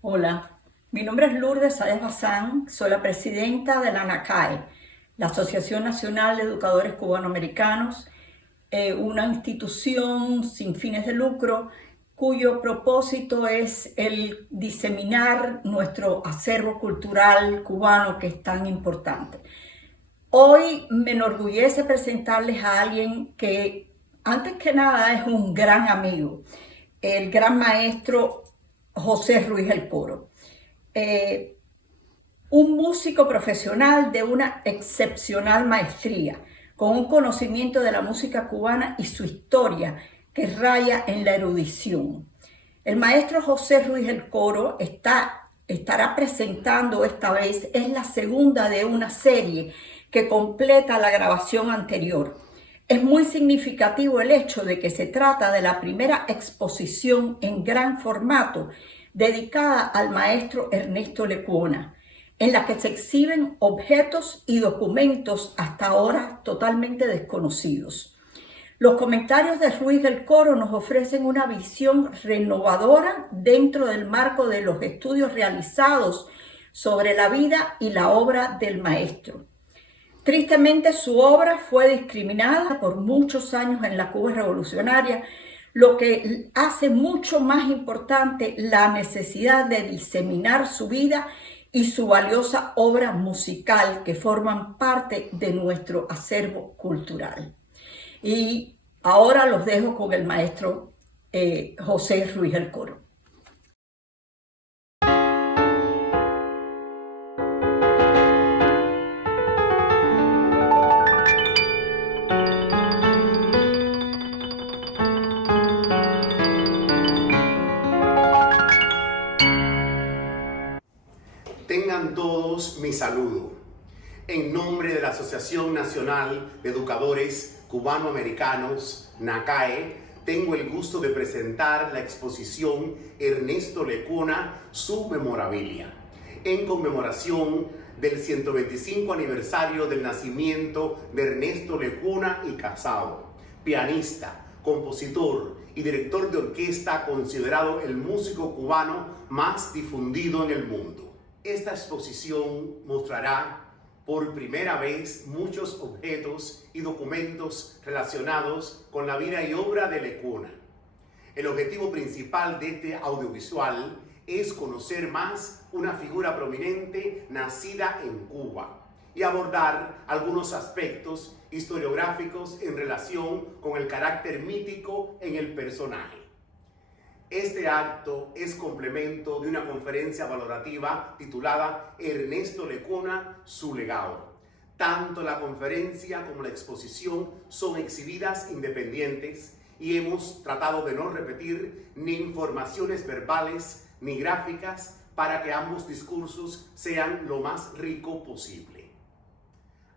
Hola, mi nombre es Lourdes Sáez Bazán, soy la presidenta de la ANACAE, la Asociación Nacional de Educadores Cubanoamericanos, una institución sin fines de lucro cuyo propósito es el diseminar nuestro acervo cultural cubano, que es tan importante. Hoy me enorgullece presentarles a alguien que, antes que nada, es un gran amigo, el gran maestro José Ruiz El Coro. Un músico profesional de una excepcional maestría, con un conocimiento de la música cubana y su historia que raya en la erudición. El maestro José Ruiz El Coro estará presentando esta vez, es la segunda de una serie que completa la grabación anterior. Es muy significativo el hecho de que se trata de la primera exposición en gran formato dedicada al maestro Ernesto Lecuona, en la que se exhiben objetos y documentos hasta ahora totalmente desconocidos. Los comentarios de Ruiz del Coro nos ofrecen una visión renovadora dentro del marco de los estudios realizados sobre la vida y la obra del maestro. Tristemente, su obra fue discriminada por muchos años en la Cuba revolucionaria, lo que hace mucho más importante la necesidad de diseminar su vida y su valiosa obra musical, que forman parte de nuestro acervo cultural. Y ahora los dejo con el maestro José Ruiz El Coro. Tengan todos mi saludo. En nombre de la Asociación Nacional de Educadores Cubanoamericanos, NACAE, tengo el gusto de presentar la exposición Ernesto Lecuona, su memorabilia, en conmemoración del 125 aniversario del nacimiento de Ernesto Lecuona y Casado, pianista, compositor y director de orquesta, considerado el músico cubano más difundido en el mundo. Esta exposición mostrará por primera vez muchos objetos y documentos relacionados con la vida y obra de Lecuona. El objetivo principal de este audiovisual es conocer más una figura prominente nacida en Cuba y abordar algunos aspectos historiográficos en relación con el carácter mítico en el personaje. Este acto es complemento de una conferencia valorativa titulada Ernesto Lecuona, su legado. Tanto la conferencia como la exposición son exhibidas independientes y hemos tratado de no repetir ni informaciones verbales ni gráficas para que ambos discursos sean lo más rico posible.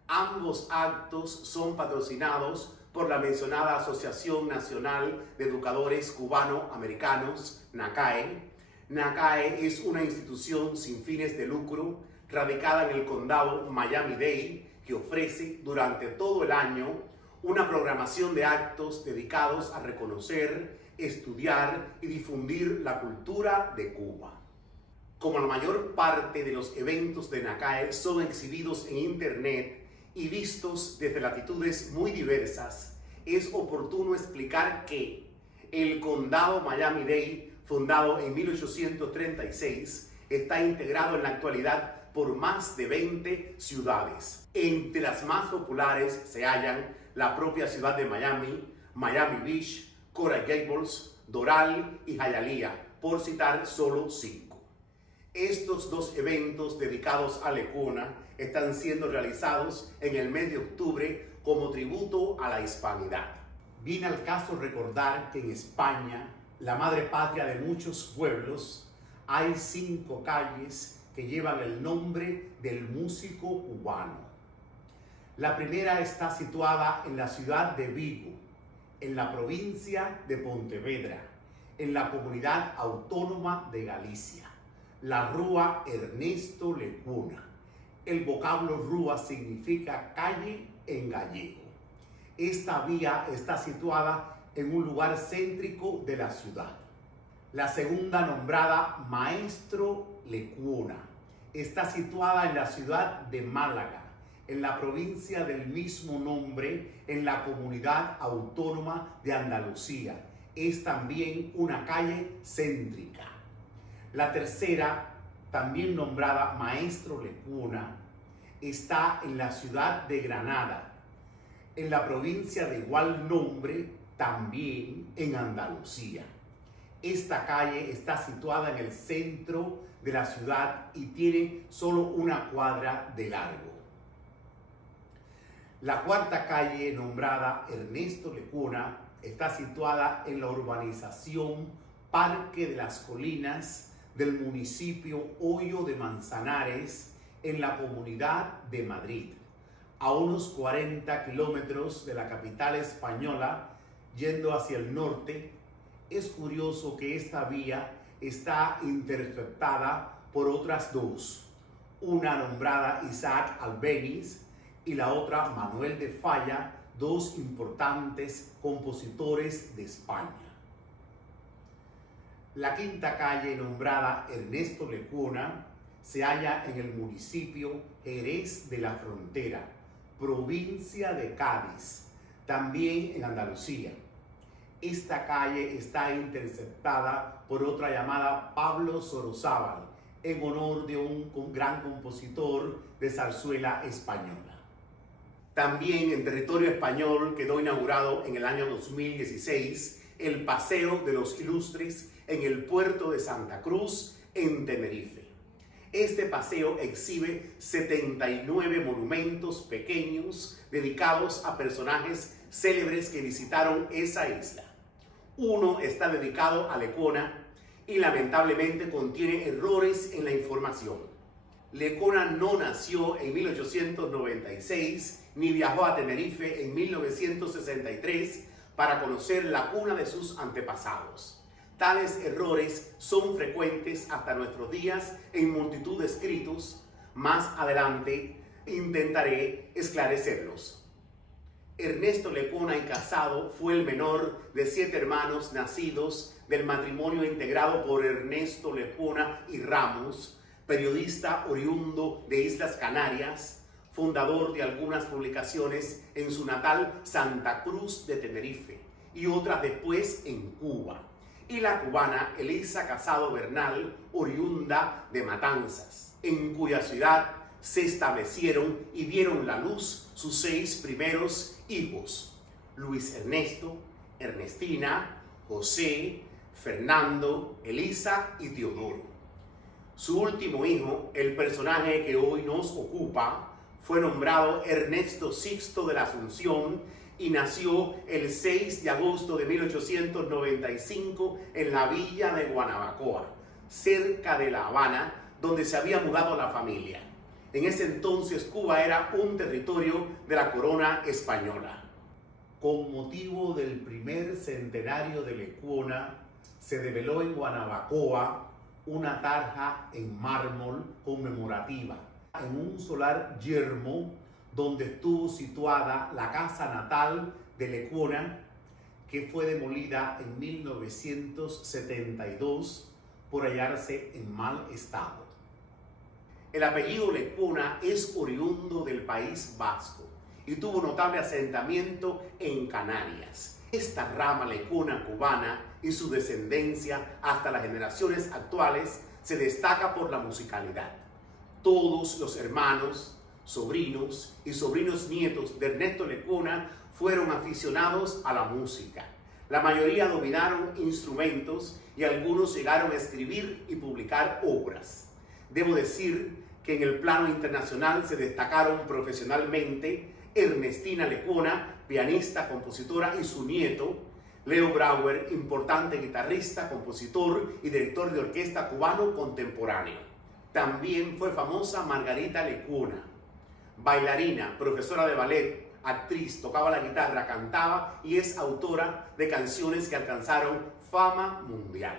Ambos actos son patrocinados por la mencionada Asociación Nacional de Educadores Cubanoamericanos, NACAE. NACAE es una institución sin fines de lucro radicada en el condado Miami-Dade que ofrece durante todo el año una programación de actos dedicados a reconocer, estudiar y difundir la cultura de Cuba. Como la mayor parte de los eventos de NACAE son exhibidos en internet y vistos desde latitudes muy diversas, es oportuno explicar que el condado Miami-Dade, fundado en 1836, está integrado en la actualidad por más de 20 ciudades. Entre las más populares se hallan la propia ciudad de Miami, Miami Beach, Coral Gables, Doral y Hialeah, por citar solo 5. Estos dos eventos dedicados a Lecuona están siendo realizados en el mes de octubre como tributo a la hispanidad. Viene al caso recordar que en España, la madre patria de muchos pueblos, hay 5 calles que llevan el nombre del músico cubano. La primera está situada en la ciudad de Vigo, en la provincia de Pontevedra, en la comunidad autónoma de Galicia. La Rúa Ernesto Lecuona. El vocablo rúa significa calle en gallego. Esta vía está situada en un lugar céntrico de la ciudad. La segunda, nombrada Maestro Lecuona, está situada en la ciudad de Málaga, en la provincia del mismo nombre, en la comunidad autónoma de Andalucía. Es también una calle céntrica. La tercera, también nombrada Maestro Lecuona, está en la ciudad de Granada, en la provincia de igual nombre, también en Andalucía. Esta calle está situada en el centro de la ciudad y tiene solo una cuadra de largo. La cuarta calle, nombrada Ernesto Lecuona, está situada en la urbanización Parque de las Colinas del municipio Hoyo de Manzanares, en la Comunidad de Madrid, a unos 40 kilómetros de la capital española, yendo hacia el norte. Es curioso que esta vía está interceptada por otras dos, una nombrada Isaac Albéniz y la otra Manuel de Falla, dos importantes compositores de España. La quinta calle, nombrada Ernesto Lecuona, se halla en el municipio Jerez de la Frontera, provincia de Cádiz, también en Andalucía. Esta calle está interceptada por otra llamada Pablo Sorozábal, en honor de un gran compositor de zarzuela española. También en territorio español quedó inaugurado en el año 2016 el Paseo de los Ilustres en el puerto de Santa Cruz, en Tenerife. Este paseo exhibe 79 monumentos pequeños dedicados a personajes célebres que visitaron esa isla. Uno está dedicado a Lecuona y lamentablemente contiene errores en la información. Lecuona no nació en 1896 ni viajó a Tenerife en 1963 para conocer la cuna de sus antepasados. Tales errores son frecuentes hasta nuestros días en multitud de escritos. Más adelante intentaré esclarecerlos. Ernesto Lecuona y Casado fue el menor de 7 hermanos nacidos del matrimonio integrado por Ernesto Lecuona y Ramos, periodista oriundo de Islas Canarias, fundador de algunas publicaciones en su natal Santa Cruz de Tenerife y otras después en Cuba, y la cubana Elisa Casado Bernal, oriunda de Matanzas, en cuya ciudad se establecieron y vieron la luz sus 6 primeros hijos: Luis Ernesto, Ernestina, José, Fernando, Elisa y Teodoro. Su último hijo, el personaje que hoy nos ocupa, fue nombrado Ernesto Sixto de la Asunción y nació el 6 de agosto de 1895 en la villa de Guanabacoa, cerca de La Habana, donde se había mudado la familia. En ese entonces Cuba era un territorio de la corona española. Con motivo del primer centenario de Lecuona, se develó en Guanabacoa una tarja en mármol conmemorativa en un solar yermo donde estuvo situada la casa natal de Lecuona, que fue demolida en 1972 por hallarse en mal estado. El apellido Lecuona es oriundo del País Vasco y tuvo notable asentamiento en Canarias. Esta rama lecuona cubana y su descendencia hasta las generaciones actuales se destaca por la musicalidad. Todos los hermanos, sobrinos y sobrinos nietos de Ernesto Lecuona fueron aficionados a la música. La mayoría dominaron instrumentos y algunos llegaron a escribir y publicar obras. Debo decir que en el plano internacional se destacaron profesionalmente Ernestina Lecuona, pianista, compositora, y su nieto, Leo Brauer, importante guitarrista, compositor y director de orquesta cubano contemporáneo. También fue famosa Margarita Lecuona, bailarina, profesora de ballet, actriz, tocaba la guitarra, cantaba y es autora de canciones que alcanzaron fama mundial.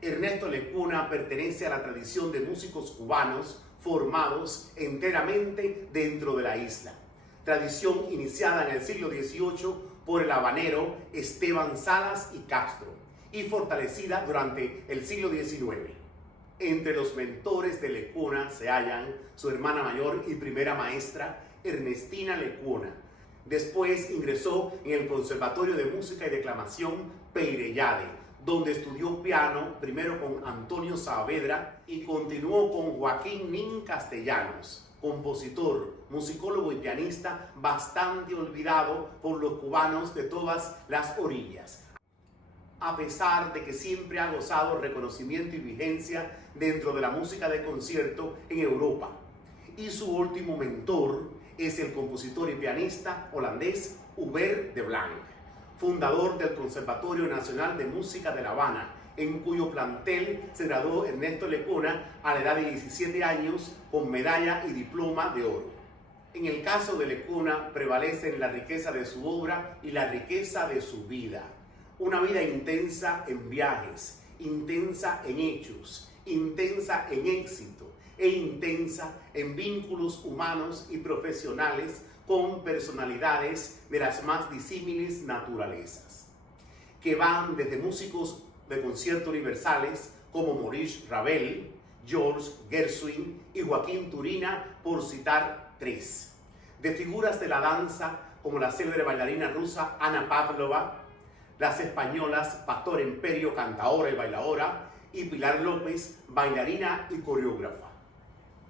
Ernesto Lecuona pertenece a la tradición de músicos cubanos formados enteramente dentro de la isla, tradición iniciada en el siglo XVIII por el habanero Esteban Salas y Castro, y fortalecida durante el siglo XIX. Entre los mentores de Lecuna se hallan su hermana mayor y primera maestra, Ernestina Lecuna. Después ingresó en el Conservatorio de Música y Declamación Peirellade, donde estudió piano primero con Antonio Saavedra y continuó con Joaquín Nin Castellanos, compositor, musicólogo y pianista bastante olvidado por los cubanos de todas las orillas, a pesar de que siempre ha gozado reconocimiento y vigencia dentro de la música de concierto en Europa. Y su último mentor es el compositor y pianista holandés Hubert de Blanc, fundador del Conservatorio Nacional de Música de La Habana, en cuyo plantel se graduó Ernesto Lecuna a la edad de 17 años con medalla y diploma de oro. En el caso de Lecuna prevalecen la riqueza de su obra y la riqueza de su vida. Una vida intensa en viajes, intensa en hechos, intensa en éxito e intensa en vínculos humanos y profesionales con personalidades de las más disímiles naturalezas, que van desde músicos de concierto universales como Maurice Ravel, George Gershwin y Joaquín Turina, por citar tres, de figuras de la danza como la célebre bailarina rusa Ana Pavlova, las españolas Pastor Emperio, cantaora y bailadora, y Pilar López, bailarina y coreógrafa,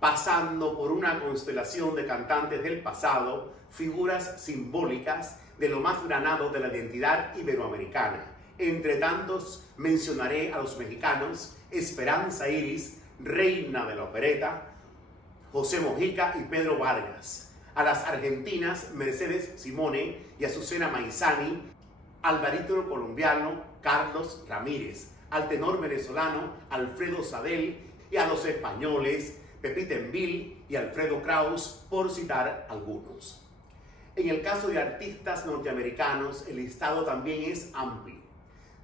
pasando por una constelación de cantantes del pasado, figuras simbólicas de lo más granado de la identidad iberoamericana. Entre tantos mencionaré a los mexicanos Esperanza Iris, reina de la opereta, José Mojica y Pedro Vargas, a las argentinas Mercedes Simone y Azucena Maizani, al barítono colombiano Carlos Ramírez, al tenor venezolano Alfredo Sadel y a los españoles Pepita Envil y Alfredo Kraus, por citar algunos. En el caso de artistas norteamericanos, el listado también es amplio,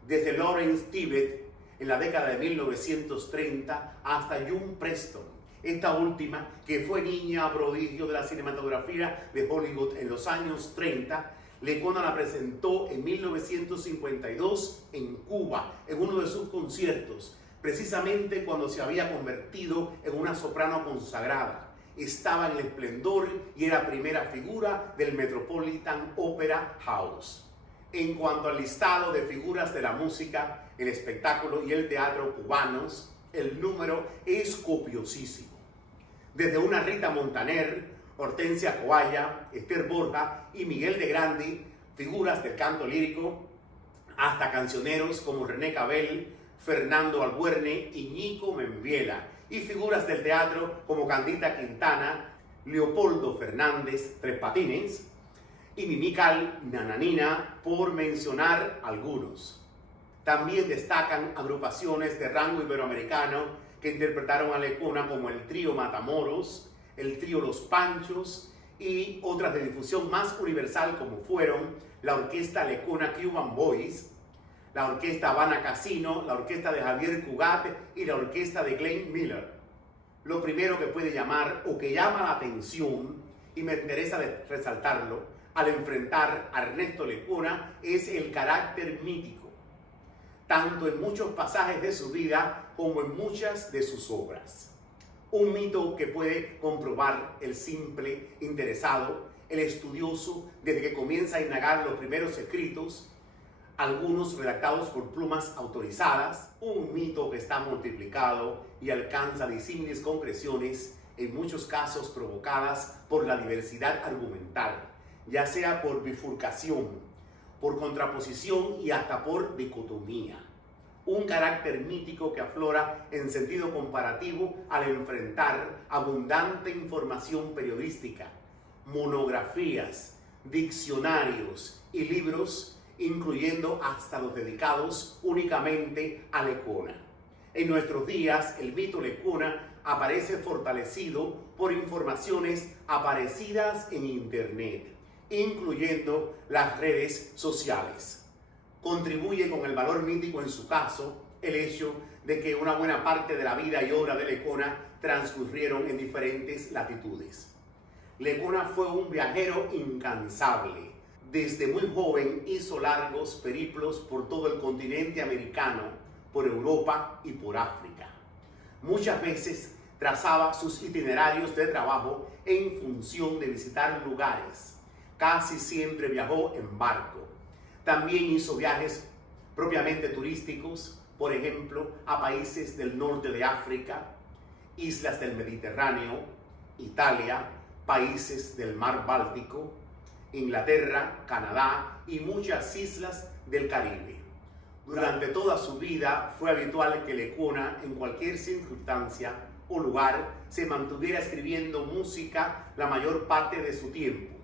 desde Lawrence Tibbett en la década de 1930 hasta June Preston, esta última que fue niña prodigio de la cinematografía de Hollywood en los años 30. Lecuna la presentó en 1952 en Cuba, en uno de sus conciertos, precisamente cuando se había convertido en una soprano consagrada. Estaba en el esplendor y era primera figura del Metropolitan Opera House. En cuanto al listado de figuras de la música, el espectáculo y el teatro cubanos, el número es copiosísimo. Desde una Rita Montaner, Hortensia Coalla, Esther Borja y Miguel de Grandi, figuras del canto lírico, hasta cancioneros como René Cabell, Fernando Albuerne y Ñico Membiela, y figuras del teatro como Candita Quintana, Leopoldo Fernández, Tres Patines, y Mimical Nananina, por mencionar algunos. También destacan agrupaciones de rango iberoamericano que interpretaron a Lecuna, como el trío Matamoros, el trío Los Panchos y otras de difusión más universal como fueron la orquesta Lecuna Cuban Boys, la orquesta Habana Casino, la orquesta de Javier Cugat y la orquesta de Glenn Miller. Lo primero que puede llamar o que llama la atención, y me interesa resaltarlo, al enfrentar a Ernesto Lecuna, es el carácter mítico, tanto en muchos pasajes de su vida como en muchas de sus obras. Un mito que puede comprobar el simple interesado, el estudioso, desde que comienza a indagar los primeros escritos, algunos redactados por plumas autorizadas, un mito que está multiplicado y alcanza disímiles concreciones, en muchos casos provocadas por la diversidad argumental, ya sea por bifurcación, por contraposición y hasta por dicotomía. Un carácter mítico que aflora en sentido comparativo al enfrentar abundante información periodística, monografías, diccionarios y libros, incluyendo hasta los dedicados únicamente a Lecuna. En nuestros días, el mito Lecuna aparece fortalecido por informaciones aparecidas en Internet, incluyendo las redes sociales. Contribuye con el valor mítico en su caso el hecho de que una buena parte de la vida y obra de Lecuna transcurrieron en diferentes latitudes. Lecuna fue un viajero incansable, Desde muy joven hizo largos periplos por todo el continente americano, por Europa y por África. Muchas veces trazaba sus itinerarios de trabajo en función de visitar lugares. Casi siempre viajó en barco. También hizo viajes propiamente turísticos, por ejemplo, a países del norte de África, islas del Mediterráneo, Italia, países del mar Báltico, Inglaterra, Canadá y muchas islas del Caribe. Durante toda su vida fue habitual que Lecuona, en cualquier circunstancia o lugar, se mantuviera escribiendo música la mayor parte de su tiempo.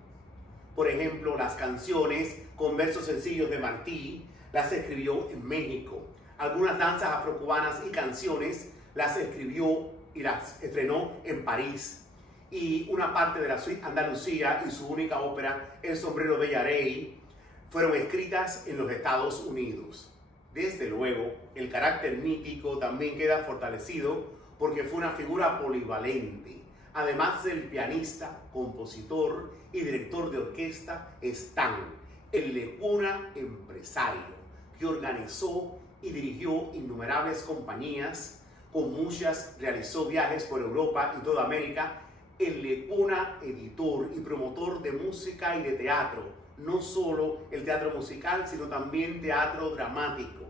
Por ejemplo, las canciones con versos sencillos de Martí las escribió en México. Algunas danzas afrocubanas y canciones las escribió y las estrenó en París. Y una parte de la suite Andalucía y su única ópera, El sombrero de Yarey, fueron escritas en los Estados Unidos. Desde luego, el carácter mítico también queda fortalecido porque fue una figura polivalente. Además del pianista, compositor y director de orquesta, están el Lecuona empresario, que organizó y dirigió innumerables compañías, con muchas realizó viajes por Europa y toda América, el Lecuona editor y promotor de música y de teatro, no solo el teatro musical, sino también teatro dramático.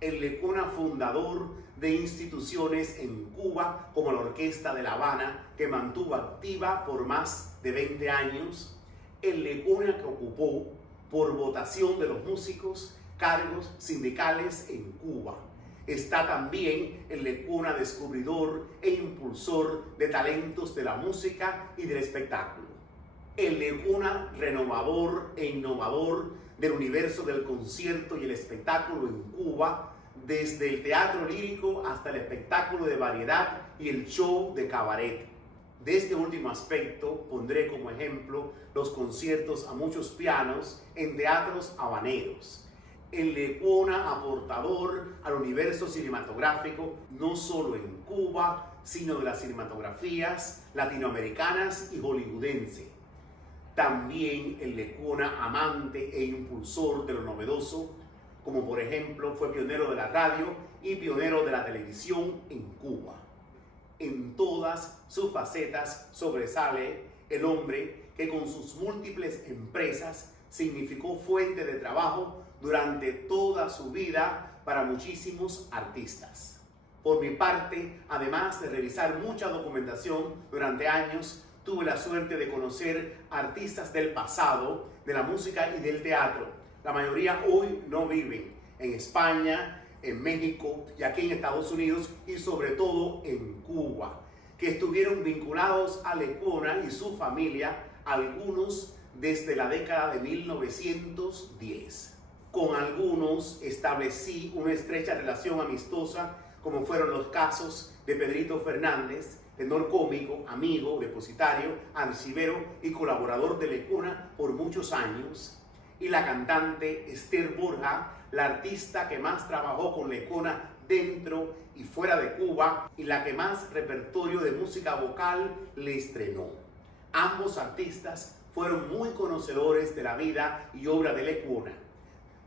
El Lecuona fundador de instituciones en Cuba, como la Orquesta de La Habana, que mantuvo activa por más de 20 años. El Lecuona que ocupó, por votación de los músicos, cargos sindicales en Cuba. Está también el Lecuona descubridor e impulsor de talentos de la música y del espectáculo. El Lecuona renovador e innovador del universo del concierto y el espectáculo en Cuba, desde el teatro lírico hasta el espectáculo de variedad y el show de cabaret. De este último aspecto pondré como ejemplo los conciertos a muchos pianos en teatros habaneros. El Lecuona aportador al universo cinematográfico, no solo en Cuba, sino de las cinematografías latinoamericanas y hollywoodense. También el Lecuona amante e impulsor de lo novedoso, como por ejemplo fue pionero de la radio y pionero de la televisión en Cuba. En todas sus facetas sobresale el hombre que con sus múltiples empresas significó fuente de trabajo durante toda su vida para muchísimos artistas. Por mi parte, además de revisar mucha documentación durante años, tuve la suerte de conocer artistas del pasado, de la música y del teatro. La mayoría hoy no viven en España, en México y aquí en Estados Unidos y sobre todo en Cuba, que estuvieron vinculados a Lecuona y su familia, algunos desde la década de 1910. Con algunos establecí una estrecha relación amistosa, como fueron los casos de Pedrito Fernández, tenor cómico, amigo, depositario, archivero y colaborador de Lecuona por muchos años, y la cantante Esther Borja, la artista que más trabajó con Lecuona dentro y fuera de Cuba y la que más repertorio de música vocal le estrenó. Ambos artistas fueron muy conocedores de la vida y obra de Lecuona.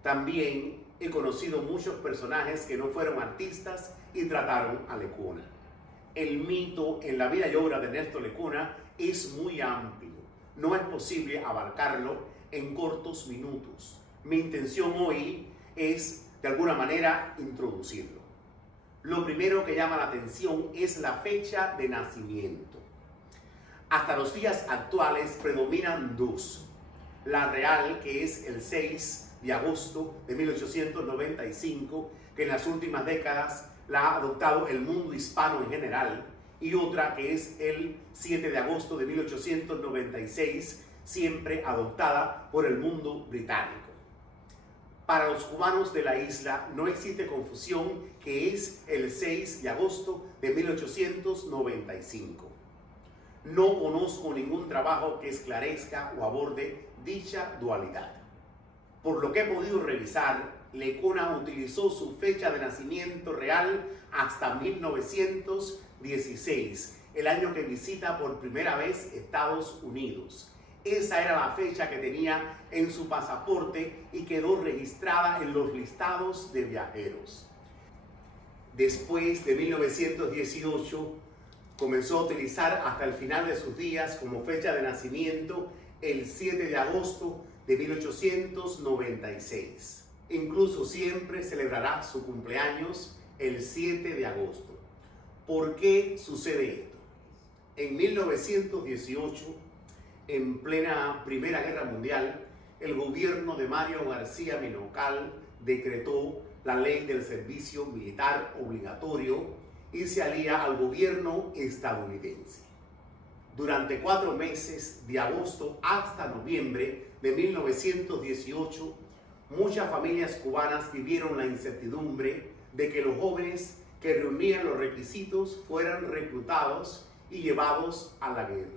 También he conocido muchos personajes que no fueron artistas y trataron a Lecuona. El mito en la vida y obra de Ernesto Lecuona es muy amplio. No es posible abarcarlo en cortos minutos. Mi intención hoy es, de alguna manera, introducirlo. Lo primero que llama la atención es la fecha de nacimiento. Hasta los días actuales predominan dos. La real, que es el 6 de agosto de 1895, que en las últimas décadas la ha adoptado el mundo hispano en general, y otra que es el 7 de agosto de 1896, siempre adoptada por el mundo británico. Para los cubanos de la isla no existe confusión que es el 6 de agosto de 1895. No conozco ningún trabajo que esclarezca o aborde dicha dualidad. Por lo que he podido revisar, Lecuona utilizó su fecha de nacimiento real hasta 1916, el año que visita por primera vez Estados Unidos. Esa era la fecha que tenía en su pasaporte y quedó registrada en los listados de viajeros. Después de 1918, comenzó a utilizar hasta el final de sus días como fecha de nacimiento el 7 de agosto de 1896. Incluso siempre celebrará su cumpleaños el 7 de agosto. ¿Por qué sucede esto? En 1918, en plena Primera Guerra Mundial, el gobierno de Mario García Menocal decretó la ley del servicio militar obligatorio y se alía al gobierno estadounidense. Durante 4 meses, de agosto hasta noviembre de 1918, muchas familias cubanas vivieron la incertidumbre de que los jóvenes que reunían los requisitos fueran reclutados y llevados a la guerra.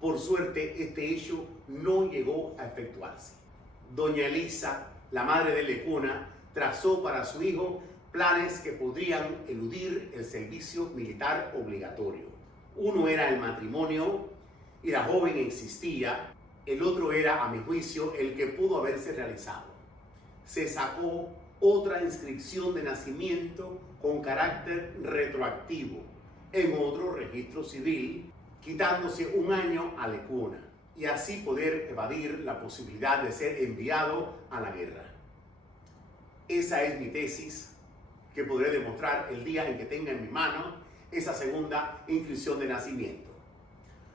Por suerte, este hecho no llegó a efectuarse. Doña Elisa, la madre de Lecuna, trazó para su hijo planes que podrían eludir el servicio militar obligatorio. Uno era el matrimonio y la joven existía. El otro era, a mi juicio, el que pudo haberse realizado. Se sacó otra inscripción de nacimiento con carácter retroactivo en otro registro civil, quitándose 1 año a Lecuna y así poder evadir la posibilidad de ser enviado a la guerra. Esa es mi tesis, que podré demostrar el día en que tenga en mi mano esa segunda inscripción de nacimiento.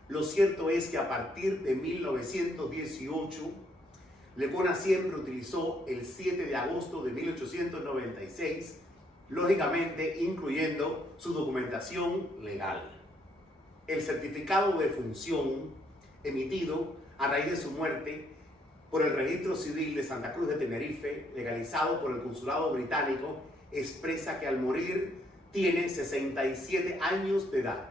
Lo cierto es que a partir de 1918, Lecuna siempre utilizó el 7 de agosto de 1896, lógicamente incluyendo su documentación legal. El certificado de función emitido a raíz de su muerte por el Registro Civil de Santa Cruz de Tenerife, legalizado por el Consulado Británico, expresa que al morir tiene 67 años de edad.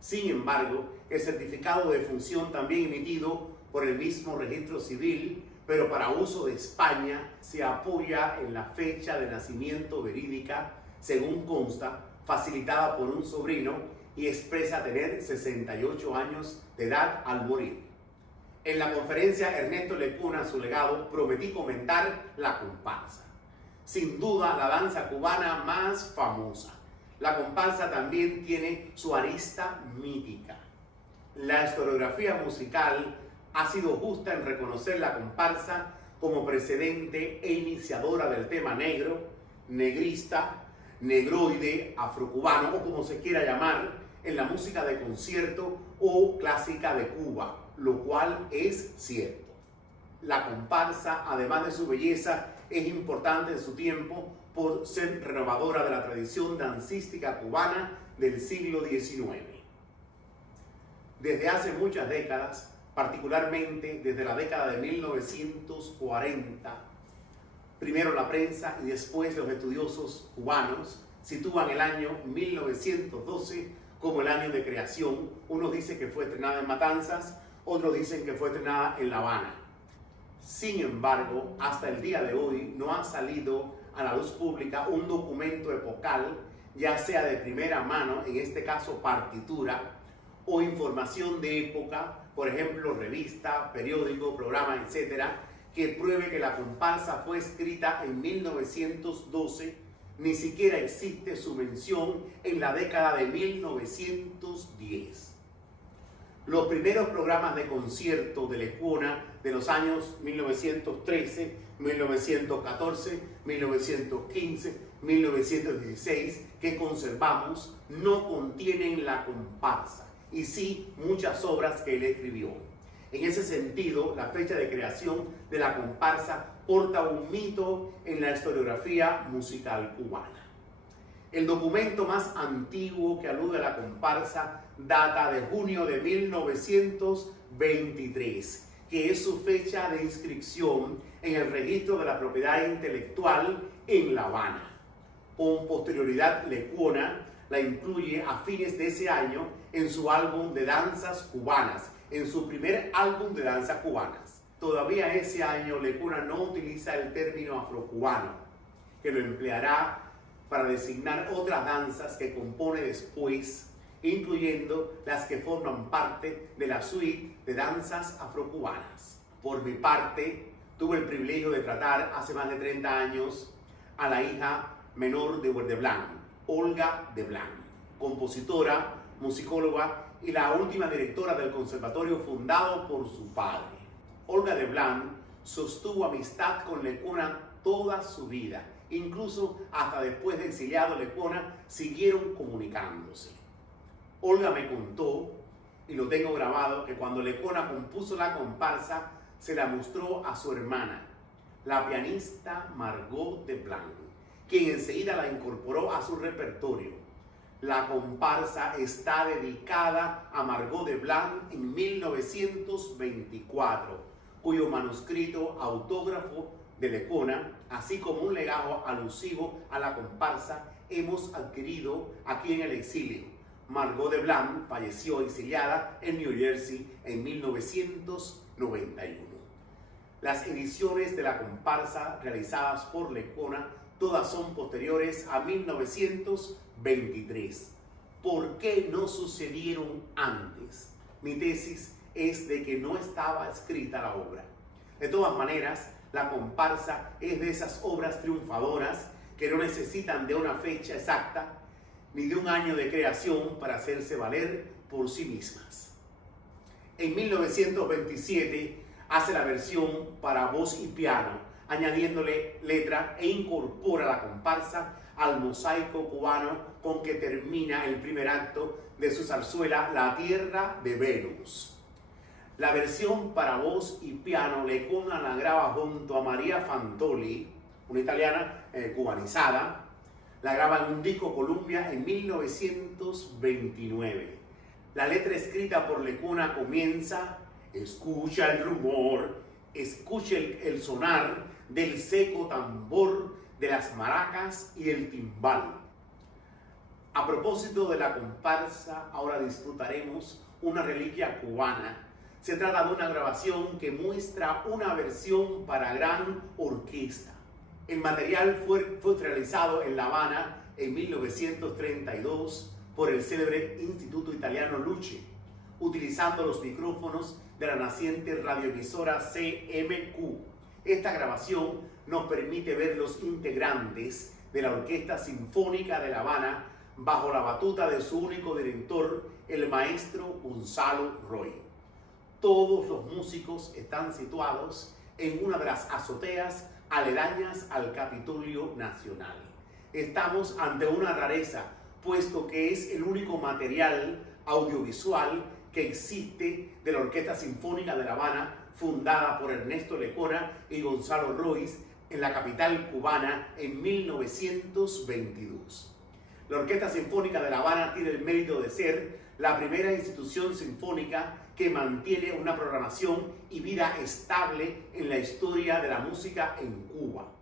Sin embargo, el certificado de función también emitido por el mismo Registro Civil, pero para uso de España, se apoya en la fecha de nacimiento verídica, según consta, facilitada por un sobrino, y expresa tener 68 años de edad al morir. En la conferencia Ernesto Lecuna, su legado, prometí comentar la comparsa. Sin duda, la danza cubana más famosa. La comparsa también tiene su arista mítica. La historiografía musical ha sido justa en reconocer la comparsa como precedente e iniciadora del tema negro, negrista, negroide, afrocubano o como se quiera llamar, en la música de concierto o clásica de Cuba, lo cual es cierto. La comparsa, además de su belleza, es importante en su tiempo por ser renovadora de la tradición dancística cubana del siglo XIX. Desde hace muchas décadas, particularmente desde la década de 1940, primero la prensa y después los estudiosos cubanos sitúan el año 1912 como el año de creación. Unos dicen que fue estrenada en Matanzas, otros dicen que fue estrenada en La Habana. Sin embargo, hasta el día de hoy no ha salido a la luz pública un documento epocal, ya sea de primera mano, en este caso partitura, o información de época, por ejemplo, revista, periódico, programa, etcétera, que pruebe que la comparsa fue escrita en 1912. Ni siquiera existe su mención en la década de 1910. Los primeros programas de concierto de Lecuna de los años 1913, 1914, 1915, 1916 que conservamos no contienen la comparsa y sí muchas obras que él escribió. En ese sentido, la fecha de creación de la comparsa porta un mito en la historiografía musical cubana. El documento más antiguo que alude a la comparsa data de junio de 1923, que es su fecha de inscripción en el registro de la propiedad intelectual en La Habana. Con posterioridad, Lecuna la incluye a fines de ese año en su álbum de danzas cubanas, en su primer álbum de danzas cubanas. Todavía ese año Lecuna no utiliza el término afrocubano, que lo empleará para designar otras danzas que compone después incluyendo las que forman parte de la suite de danzas afrocubanas. Por mi parte, tuve el privilegio de tratar hace más de 30 años a la hija menor de Deblanc, Olga Deblanc, compositora, musicóloga y la última directora del conservatorio fundado por su padre. Olga Deblanc sostuvo amistad con Lecuona toda su vida, incluso hasta después de exiliado Lecuona siguieron comunicándose. Olga me contó, y lo tengo grabado, que cuando Lecuona compuso la comparsa se la mostró a su hermana, la pianista Margot Deblanc, quien enseguida la incorporó a su repertorio. La comparsa está dedicada a Margot Deblanc en 1924, cuyo manuscrito autógrafo de Lecuona, así como un legado alusivo a la comparsa, hemos adquirido aquí en el exilio. Margot Deblanc falleció exiliada en New Jersey en 1991. Las ediciones de la comparsa realizadas por Lecuona todas son posteriores a 1923. ¿Por qué no sucedieron antes? Mi tesis es de que no estaba escrita la obra. De todas maneras, la comparsa es de esas obras triunfadoras que no necesitan de una fecha exacta ni de un año de creación para hacerse valer por sí mismas. En 1927 hace la versión para voz y piano, añadiéndole letra e incorpora la comparsa al mosaico cubano con que termina el primer acto de su zarzuela La Tierra de Venus. La versión para voz y piano Lecuona la graba junto a María Fantoli, una italiana cubanizada. La graba en un disco Columbia en 1929. La letra escrita por Lecuona comienza: escucha el rumor, escucha el sonar del seco tambor de las maracas y el timbal. A propósito de la comparsa, ahora disfrutaremos una reliquia cubana. Se trata de una grabación que muestra una versión para gran orquesta. El material fue realizado en La Habana en 1932 por el célebre Instituto Italiano Luce, utilizando los micrófonos de la naciente radioemisora CMQ. Esta grabación nos permite ver los integrantes de la Orquesta Sinfónica de La Habana bajo la batuta de su único director, el maestro Gonzalo Roy. Todos los músicos están situados en una de las azoteas aledañas al Capitolio Nacional. Estamos ante una rareza, puesto que es el único material audiovisual que existe de la Orquesta Sinfónica de La Habana, fundada por Ernesto Lecuona y Gonzalo Royce en la capital cubana en 1922. La Orquesta Sinfónica de La Habana tiene el mérito de ser la primera institución sinfónica que mantiene una programación y vida estable en la historia de la música en Cuba.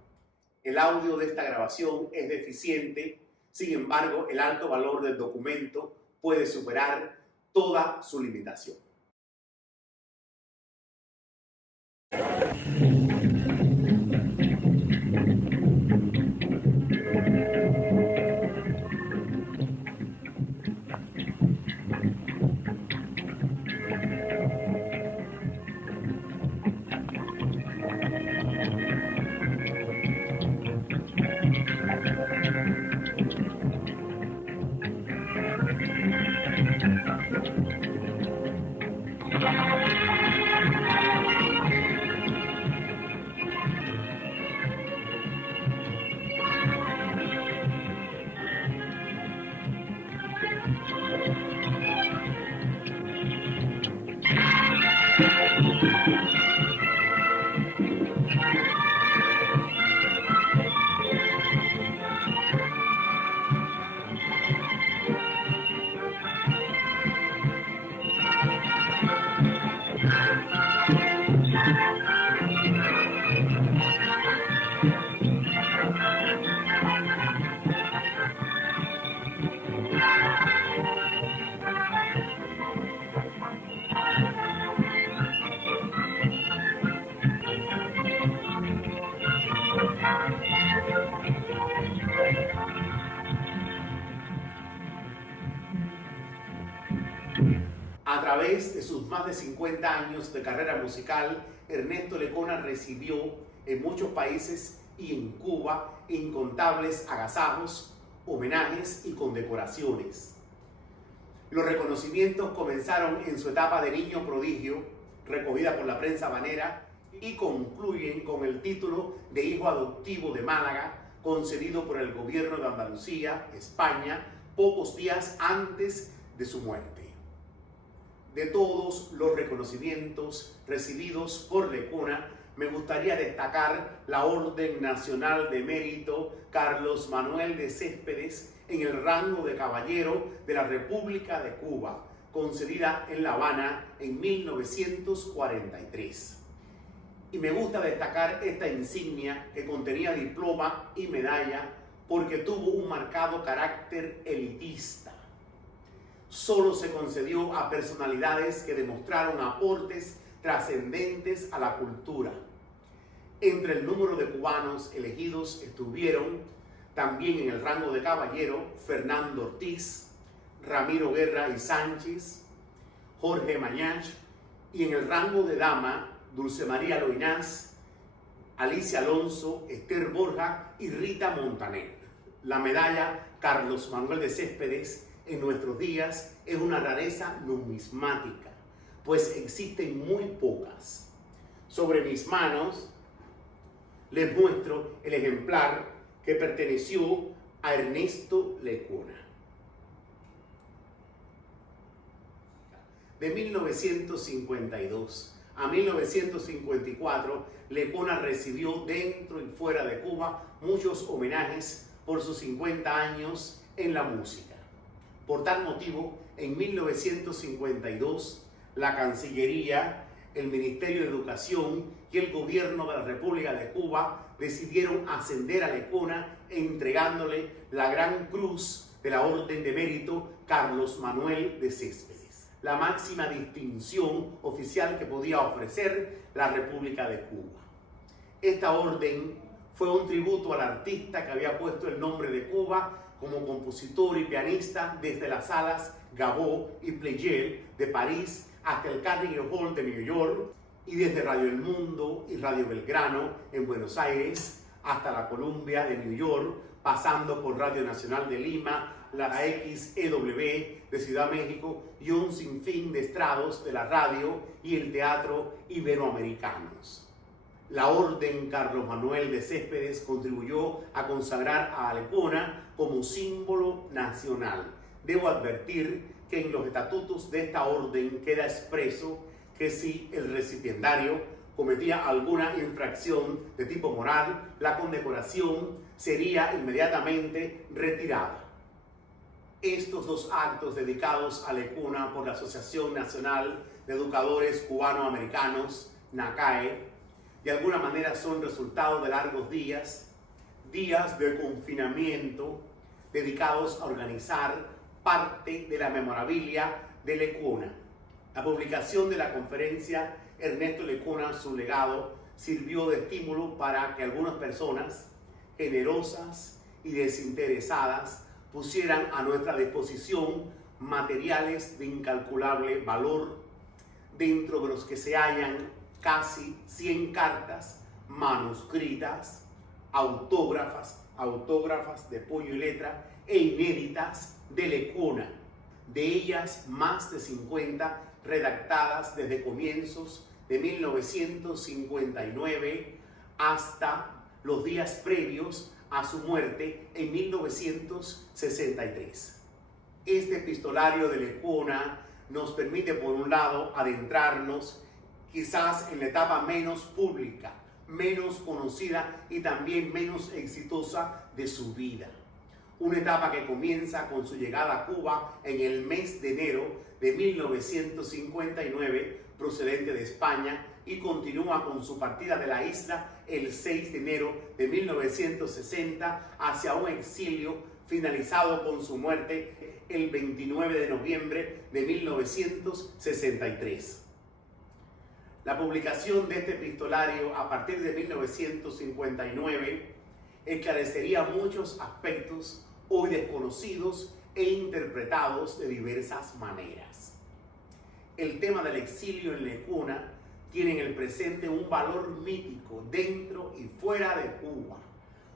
El audio de esta grabación es deficiente, sin embargo, el alto valor del documento puede superar toda su limitación. A través de sus más de 50 años de carrera musical, Ernesto Lecona recibió en muchos países y en Cuba incontables agasajos, homenajes y condecoraciones. Los reconocimientos comenzaron en su etapa de niño prodigio, recogida por la prensa habanera, y concluyen con el título de hijo adoptivo de Málaga, concedido por el gobierno de Andalucía, España, pocos días antes de su muerte. De todos los reconocimientos recibidos por Lecona, me gustaría destacar la Orden Nacional de Mérito Carlos Manuel de Céspedes en el rango de Caballero de la República de Cuba, concedida en La Habana en 1943. Y me gusta destacar esta insignia que contenía diploma y medalla porque tuvo un marcado carácter elitista. Solo se concedió a personalidades que demostraron aportes trascendentes a la cultura. Entre el número de cubanos elegidos estuvieron también en el rango de caballero Fernando Ortiz, Ramiro Guerra y Sánchez, Jorge Mañach, y en el rango de dama Dulce María Loinás, Alicia Alonso, Esther Borja y Rita Montaner. La medalla Carlos Manuel de Céspedes en nuestros días es una rareza numismática, pues existen muy pocas. Sobre mis manos les muestro el ejemplar que perteneció a Ernesto Lecona. De 1952 a 1954, Lecona recibió dentro y fuera de Cuba muchos homenajes por sus 50 años en la música. Por tal motivo, en 1952, la Cancillería, el Ministerio de Educación y el Gobierno de la República de Cuba decidieron ascender a Lecona entregándole la Gran Cruz de la Orden de Mérito Carlos Manuel de Céspedes, la máxima distinción oficial que podía ofrecer la República de Cuba. Esta orden fue un tributo al artista que había puesto el nombre de Cuba como compositor y pianista desde las salas Gaveau y Pleyel de París hasta el Carnegie Hall de New York, y desde Radio El Mundo y Radio Belgrano en Buenos Aires hasta la Columbia de New York, pasando por Radio Nacional de Lima, la XEW de Ciudad México y un sinfín de estrados de la radio y el teatro iberoamericanos. La Orden Carlos Manuel de Céspedes contribuyó a consagrar a Lecona como símbolo nacional. Debo advertir que en los estatutos de esta orden queda expreso que si el recipiendario cometía alguna infracción de tipo moral, la condecoración sería inmediatamente retirada. Estos dos actos dedicados a Lecona por la Asociación Nacional de Educadores Cubano-Americanos, NACAE, de alguna manera son resultado de largos días de confinamiento dedicados a organizar parte de la memorabilia de Lecona. La publicación de la conferencia Ernesto Lecona, su legado, sirvió de estímulo para que algunas personas generosas y desinteresadas pusieran a nuestra disposición materiales de incalculable valor, dentro de los que se hallan casi 100 cartas manuscritas, autógrafas de puño y letra e inéditas de Lecona. De ellas, más de 50 redactadas desde comienzos de 1959 hasta los días previos a su muerte en 1963. Este epistolario de Lecona nos permite, por un lado, adentrarnos quizás en la etapa menos pública, menos conocida y también menos exitosa de su vida. Una etapa que comienza con su llegada a Cuba en el mes de enero de 1959, procedente de España, y continúa con su partida de la isla el 6 de enero de 1960 hacia un exilio finalizado con su muerte el 29 de noviembre de 1963. La publicación de este epistolario a partir de 1959 esclarecería muchos aspectos hoy desconocidos e interpretados de diversas maneras. el tema del exilio en Lecuna tiene en el presente un valor mítico dentro y fuera de Cuba.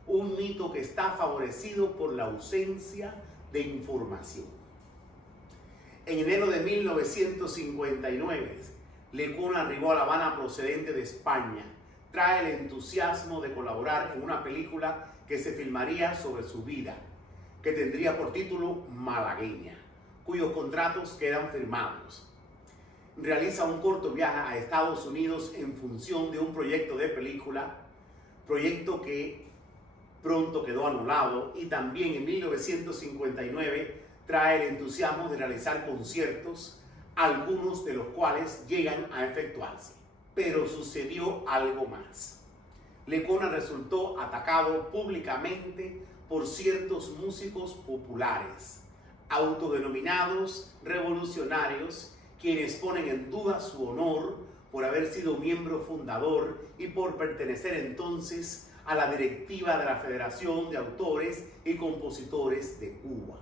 Un mito que está favorecido por la ausencia de información. En enero de 1959, Lecuna arribó a La Habana procedente de España. Trae el entusiasmo de colaborar en una película que se filmaría sobre su vida, que tendría por título Malagueña, cuyos contratos quedan firmados. Realiza un corto viaje a Estados Unidos en función de un proyecto de película, proyecto que pronto quedó anulado, y también en 1959 trae el entusiasmo de realizar conciertos, algunos de los cuales llegan a efectuarse. Pero sucedió algo más. Lecuna resultó atacado públicamente por ciertos músicos populares, autodenominados revolucionarios, quienes ponen en duda su honor por haber sido miembro fundador y por pertenecer entonces a la directiva de la Federación de Autores y Compositores de Cuba.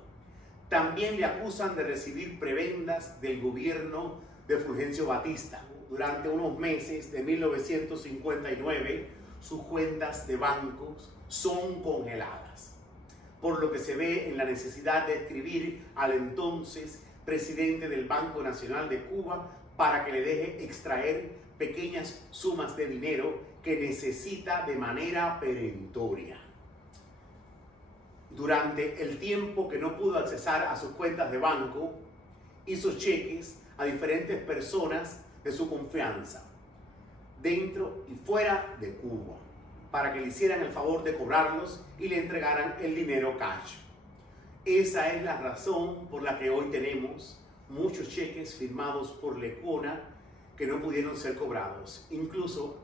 También le acusan de recibir prebendas del gobierno de Fulgencio Batista. Durante unos meses de 1959, sus cuentas de bancos son congeladas, por lo que se ve en la necesidad de escribir al entonces presidente del Banco Nacional de Cuba para que le deje extraer pequeñas sumas de dinero que necesita de manera perentoria. Durante el tiempo que no pudo accesar a sus cuentas de banco, hizo cheques a diferentes personas de su confianza, dentro y fuera de Cuba, para que le hicieran el favor de cobrarlos y le entregaran el dinero cash. Esa es la razón por la que hoy tenemos muchos cheques firmados por Lecuna que no pudieron ser cobrados. Incluso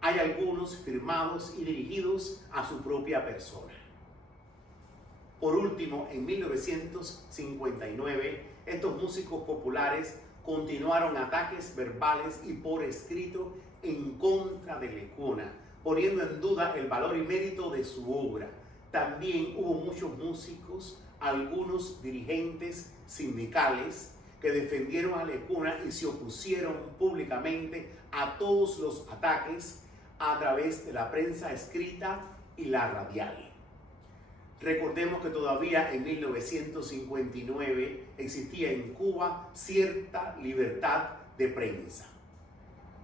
hay algunos firmados y dirigidos a su propia persona. Por último, en 1959, estos músicos populares continuaron ataques verbales y por escrito en contra de Lecuna, poniendo en duda el valor y mérito de su obra. También hubo muchos músicos, algunos dirigentes sindicales, que defendieron a Lecuna y se opusieron públicamente a todos los ataques a través de la prensa escrita y la radial. Recordemos que todavía en 1959 existía en Cuba cierta libertad de prensa.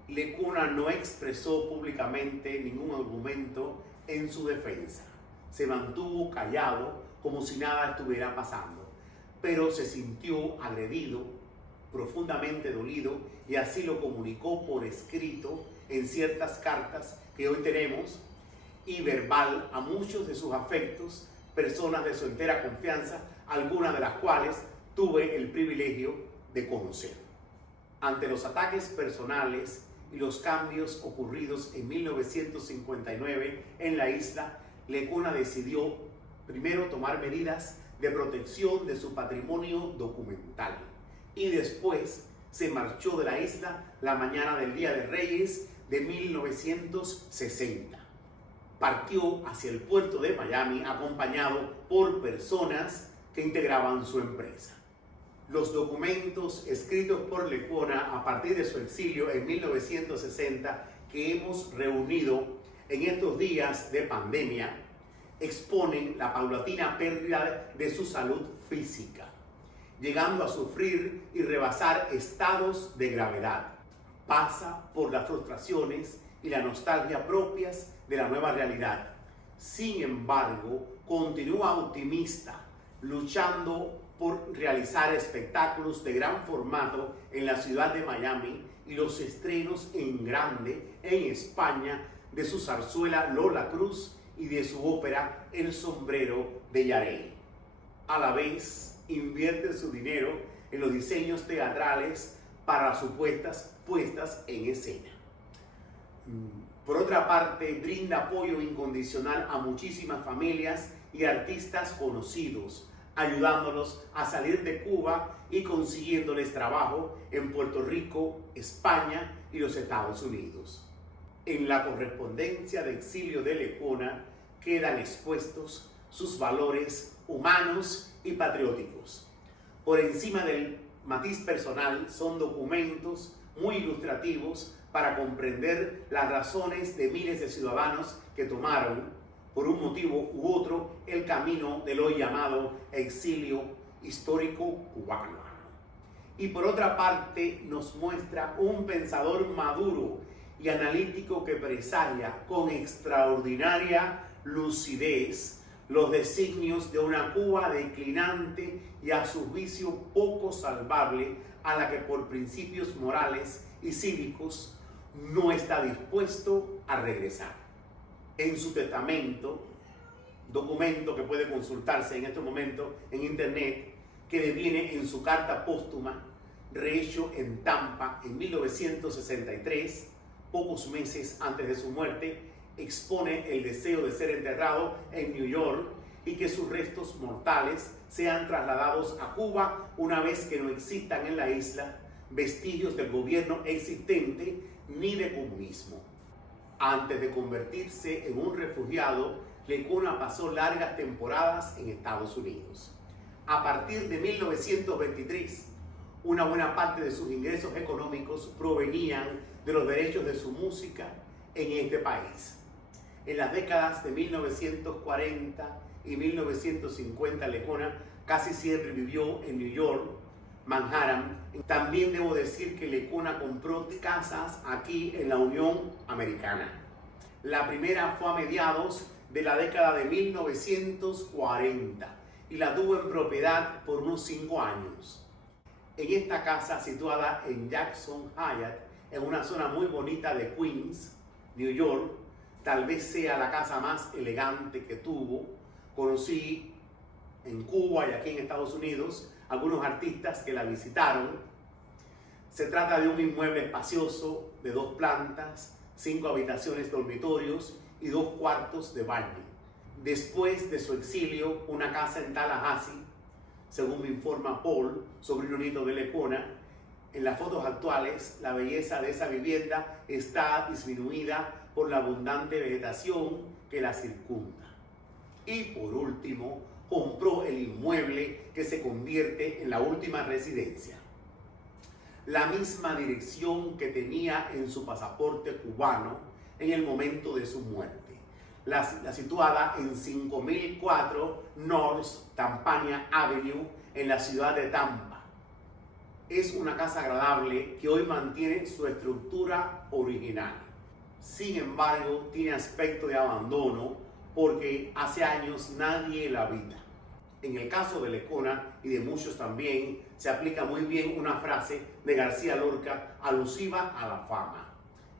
Lecuna no expresó públicamente ningún argumento en su defensa. Se mantuvo callado como si nada estuviera pasando, pero se sintió agredido, profundamente dolido, y así lo comunicó por escrito en ciertas cartas que hoy tenemos y verbal a muchos de sus afectos, personas de su entera confianza, algunas de las cuales tuve el privilegio de conocer. Ante los ataques personales y los cambios ocurridos en 1959 en la isla, Lecuna decidió primero tomar medidas de protección de su patrimonio documental y después se marchó de la isla la mañana del Día de Reyes de 1960. Partió hacia el puerto de Miami acompañado por personas que integraban su empresa. Los documentos escritos por Lecuna a partir de su exilio en 1960 que hemos reunido en estos días de pandemia exponen la paulatina pérdida de su salud física, llegando a sufrir y rebasar estados de gravedad. Pasa por las frustraciones y la nostalgia propias de la nueva realidad. Sin embargo, continúa optimista, luchando por realizar espectáculos de gran formato en la ciudad de Miami y los estrenos en grande en España de su zarzuela Lola Cruz y de su ópera El sombrero de Yarey. A la vez, invierte su dinero en los diseños teatrales para sus puestas en escena. Por otra parte, brinda apoyo incondicional a muchísimas familias y artistas conocidos, ayudándolos a salir de Cuba y consiguiéndoles trabajo en Puerto Rico, España y los Estados Unidos. En la correspondencia de exilio de Lecuna quedan expuestos sus valores humanos y patrióticos. Por encima del matiz personal son documentos muy ilustrativos para comprender las razones de miles de ciudadanos que tomaron, por un motivo u otro, el camino del hoy llamado exilio histórico cubano. Y por otra parte nos muestra un pensador maduro y analítico que presagia con extraordinaria lucidez los designios de una Cuba declinante y a su juicio poco salvable, a la que por principios morales y cívicos no está dispuesto a regresar. En su testamento, documento que puede consultarse en este momento en internet, que deviene en su carta póstuma, rehecho en Tampa en 1963, pocos meses antes de su muerte, expone el deseo de ser enterrado en New York y que sus restos mortales sean trasladados a Cuba una vez que no existan en la isla vestigios del gobierno existente ni de comunismo. Antes de convertirse en un refugiado, Lecona pasó largas temporadas en Estados Unidos. A partir de 1923, una buena parte de sus ingresos económicos provenían de los derechos de su música en este país. En las décadas de 1940 y 1950, Lecona casi siempre vivió en New York, Manhattan. También debo decir que Lecona compró casas aquí en la Unión Americana. La primera fue a mediados de la década de 1940 y la tuvo en propiedad por unos 5 años. En esta casa, situada en Jackson Hyatt, en una zona muy bonita de Queens, New York, tal vez sea la casa más elegante que tuvo. Conocí en Cuba y aquí en Estados Unidos algunos artistas que la visitaron. Se trata de un inmueble espacioso de 2 plantas, 5 habitaciones dormitorios y 2 cuartos de baño. Después de su exilio, una casa en Tallahassee, según me informa Paul, sobrino nieto de Lecona. En las fotos actuales, la belleza de esa vivienda está disminuida por la abundante vegetación que la circunda. Y por último, compró el inmueble que se convierte en la última residencia. La misma dirección que tenía en su pasaporte cubano en el momento de su muerte. La situada en 5004 North Tampania Avenue en la ciudad de Tampa. Es una casa agradable que hoy mantiene su estructura original. Sin embargo, tiene aspecto de abandono porque hace años nadie la habita. En el caso de Lecona y de muchos también, se aplica muy bien una frase de García Lorca alusiva a la fama.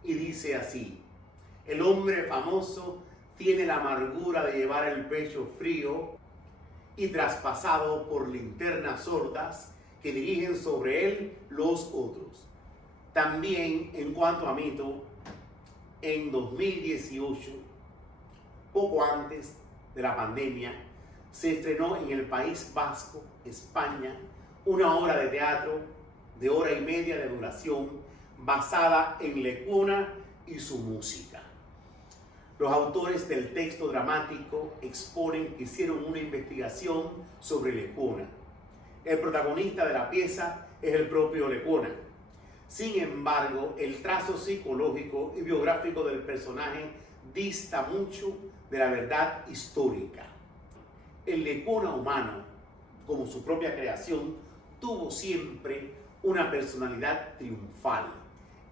Y dice así: el hombre famoso tiene la amargura de llevar el pecho frío y traspasado por linternas sordas que dirigen sobre él los otros. También en cuanto a mito, en 2018, poco antes de la pandemia, se estrenó en el País Vasco, España, una obra de teatro de 1:30 de duración basada en Lecona y su música. Los autores del texto dramático exponen que hicieron una investigación sobre Lecona. El protagonista de la pieza es el propio Lecona. Sin embargo, el trazo psicológico y biográfico del personaje dista mucho de la verdad histórica. El Lecona humano, como su propia creación, tuvo siempre una personalidad triunfal.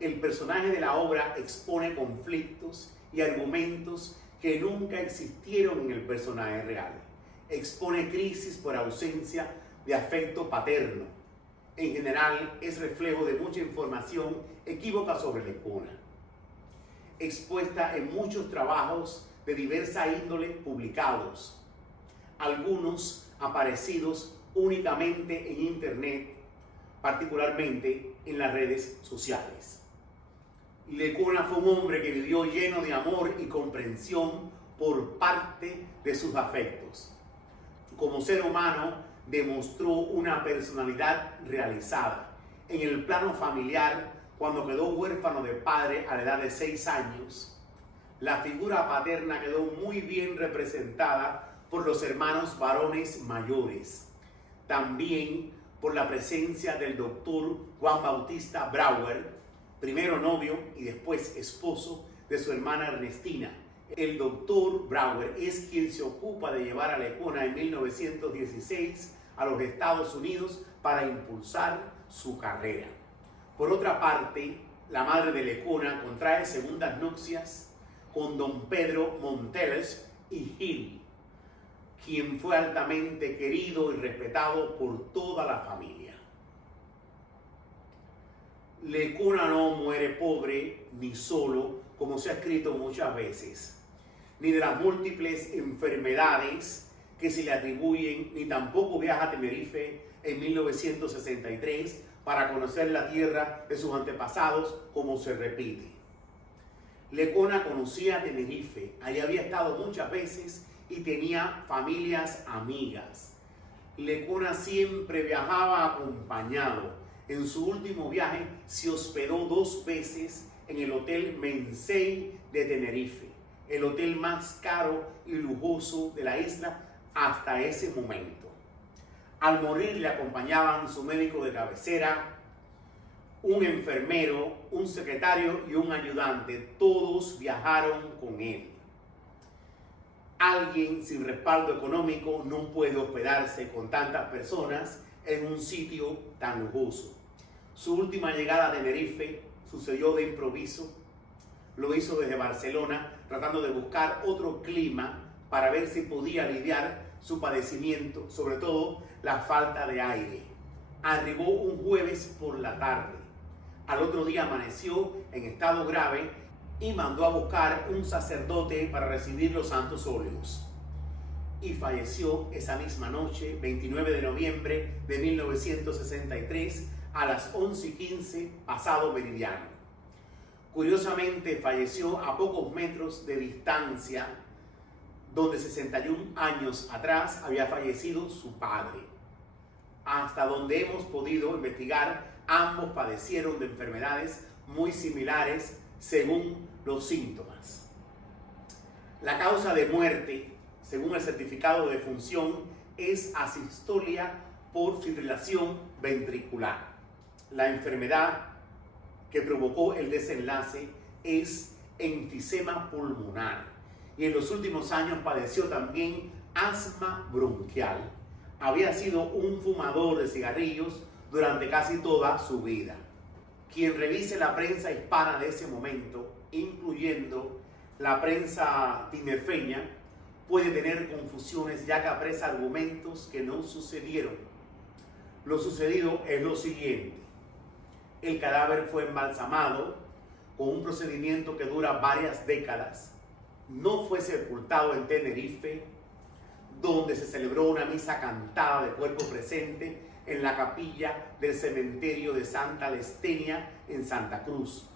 El personaje de la obra expone conflictos y argumentos que nunca existieron en el personaje real. Expone crisis por ausencia de afecto paterno. En general, es reflejo de mucha información equívoca sobre Lecona, expuesta en muchos trabajos de diversa índole publicados, algunos aparecidos únicamente en internet, particularmente en las redes sociales. Lecona fue un hombre que vivió lleno de amor y comprensión por parte de sus afectos. Como ser humano, demostró una personalidad realizada. En el plano familiar, cuando quedó huérfano de padre a la edad de 6 años, la figura paterna quedó muy bien representada por los hermanos varones mayores. También por la presencia del doctor Juan Bautista Brouwer, primero novio y después esposo de su hermana Ernestina. El doctor Brouwer es quien se ocupa de llevar a Lecona en 1916 a los Estados Unidos para impulsar su carrera. Por otra parte, la madre de Lecona contrae segundas nupcias con don Pedro Monteles y Gil, quien fue altamente querido y respetado por toda la familia. Lecona no muere pobre ni solo, como se ha escrito muchas veces, ni de las múltiples enfermedades que se le atribuyen, ni tampoco viaja a Tenerife en 1963 para conocer la tierra de sus antepasados, como se repite. Lecona conocía Tenerife, allí había estado muchas veces y tenía familias amigas. Lecona siempre viajaba acompañado. En su último viaje se hospedó 2 veces en el Hotel Mensei de Tenerife, el hotel más caro y lujoso de la isla hasta ese momento. Al morir le acompañaban su médico de cabecera, un enfermero, un secretario y un ayudante. Todos viajaron con él. Alguien sin respaldo económico no puede hospedarse con tantas personas en un sitio tan lujoso. Su última llegada a Tenerife sucedió de improviso. Lo hizo desde Barcelona, tratando de buscar otro clima para ver si podía aliviar su padecimiento, sobre todo la falta de aire. Arribó un jueves por la tarde. Al otro día amaneció en estado grave y mandó a buscar un sacerdote para recibir los santos óleos. Y falleció esa misma noche, 29 de noviembre de 1963, a las 11:15 pasado meridiano. Curiosamente, falleció a pocos metros de distancia, donde 61 años atrás había fallecido su padre. Hasta donde hemos podido investigar, ambos padecieron de enfermedades muy similares según los síntomas. La causa de muerte, según el certificado de defunción, es asistolia por fibrilación ventricular. La enfermedad que provocó el desenlace es enfisema pulmonar y en los últimos años padeció también asma bronquial. Había sido un fumador de cigarrillos durante casi toda su vida. Quien revise la prensa hispana de ese momento, incluyendo la prensa tinerfeña, puede tener confusiones ya que aprecia argumentos que no sucedieron. Lo sucedido es lo siguiente. El cadáver fue embalsamado con un procedimiento que dura varias décadas. No fue sepultado en Tenerife, donde se celebró una misa cantada de cuerpo presente en la capilla del cementerio de Santa Lestenia en Santa Cruz.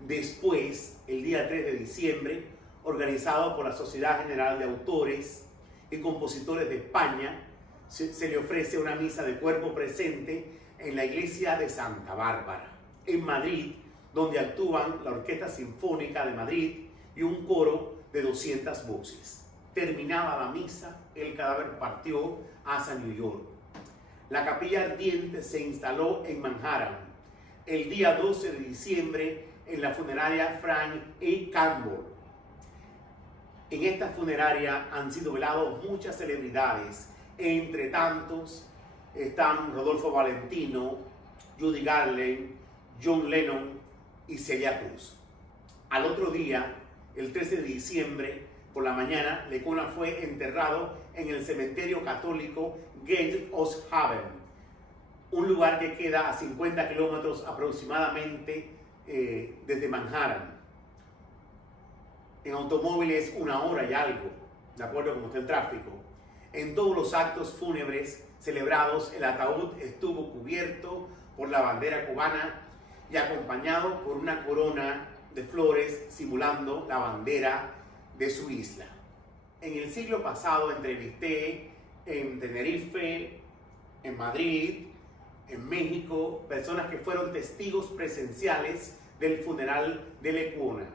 Después, el día 3 de diciembre, organizado por la Sociedad General de Autores y Compositores de España, se le ofrece una misa de cuerpo presente en la iglesia de Santa Bárbara, en Madrid, donde actúan la Orquesta Sinfónica de Madrid y un coro de 200 voces. Terminada la misa, el cadáver partió hacia New York. La capilla ardiente se instaló en Manhattan. El día 12 de diciembre, en la funeraria Frank A. Campbell. En esta funeraria han sido velados muchas celebridades. Entre tantos están Rodolfo Valentino, Judy Garland, John Lennon y Celia Cruz. Al otro día, el 13 de diciembre, por la mañana, Lecona fue enterrado en el cementerio católico Gate Oshaven, un lugar que queda a 50 kilómetros aproximadamente desde Manhattan. En automóviles 1 hora y algo, de acuerdo a cómo está el tráfico. En todos los actos fúnebres celebrados, el ataúd estuvo cubierto por la bandera cubana y acompañado por una corona de flores simulando la bandera de su isla. En el siglo pasado entrevisté en Tenerife, en Madrid, en México, personas que fueron testigos presenciales del funeral de Lecona.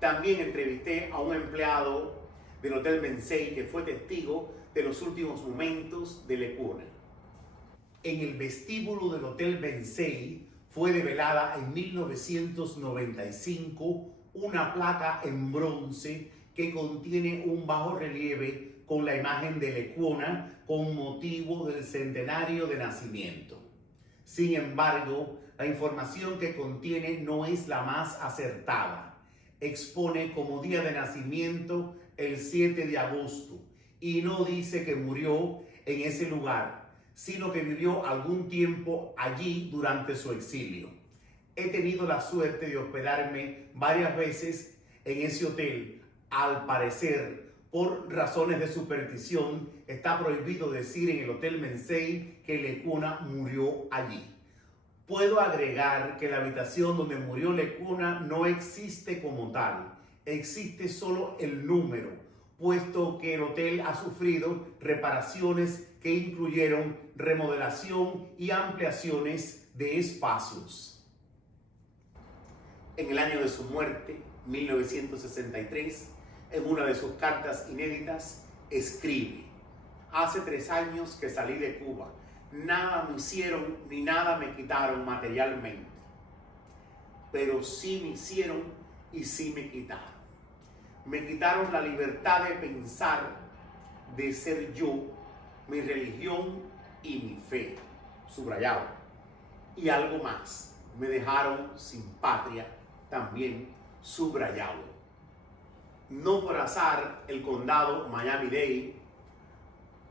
También entrevisté a un empleado del Hotel Mensei que fue testigo de los últimos momentos de Lecona. en el vestíbulo del Hotel Bensei fue develada en 1995 una placa en bronce que contiene un bajo relieve con la imagen de Lecuona con motivo del centenario de nacimiento. Sin embargo, la información que contiene no es la más acertada. Expone como día de nacimiento el 7 de agosto y no dice que murió en ese lugar, sino que vivió algún tiempo allí durante su exilio. He tenido la suerte de hospedarme varias veces en ese hotel. Al parecer, por razones de superstición, está prohibido decir en el Hotel Bensei que Lecuona murió allí. Puedo agregar que la habitación donde murió Lecuona no existe como tal, existe solo el número, puesto que el hotel ha sufrido reparaciones que incluyeron remodelación y ampliaciones de espacios. En el año de su muerte, 1963, en una de sus cartas inéditas, escribe: hace 3 años que salí de Cuba. Nada me hicieron ni nada me quitaron materialmente, pero sí me hicieron y sí me quitaron. Me quitaron la libertad de pensar, de ser yo, mi religión y mi fe, subrayado. Y algo más, me dejaron sin patria, también subrayado. No por azar, el condado Miami-Dade,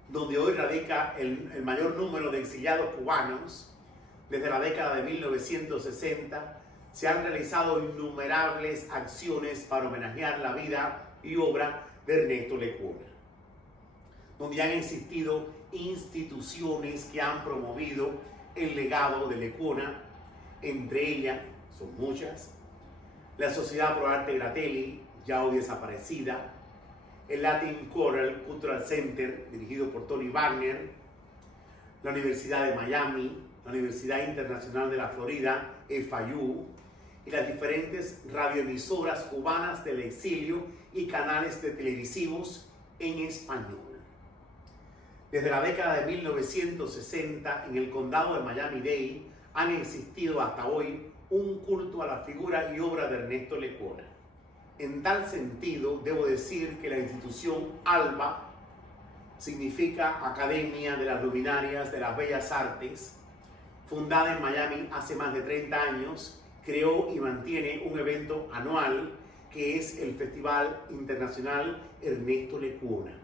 donde hoy radica el mayor número de exiliados cubanos, desde la década de 1960, se han realizado innumerables acciones para homenajear la vida y obra de Ernesto Lecuona, donde han existido instituciones que han promovido el legado de Lecuona, entre ellas, son muchas, la Sociedad Pro Arte Gratelli, ya hoy desaparecida, el Latin Choral Cultural Center, dirigido por Tony Wagner, la Universidad de Miami, la Universidad Internacional de la Florida, FIU, y las diferentes radioemisoras cubanas del exilio y canales televisivos en español. Desde la década de 1960, en el condado de Miami-Dade, han existido hasta hoy un culto a la figura y obra de Ernesto Lecuona. En tal sentido, debo decir que la institución ALBA, significa Academia de las Luminarias de las Bellas Artes, fundada en Miami hace más de 30 años, creó y mantiene un evento anual que es el Festival Internacional Ernesto Lecuona,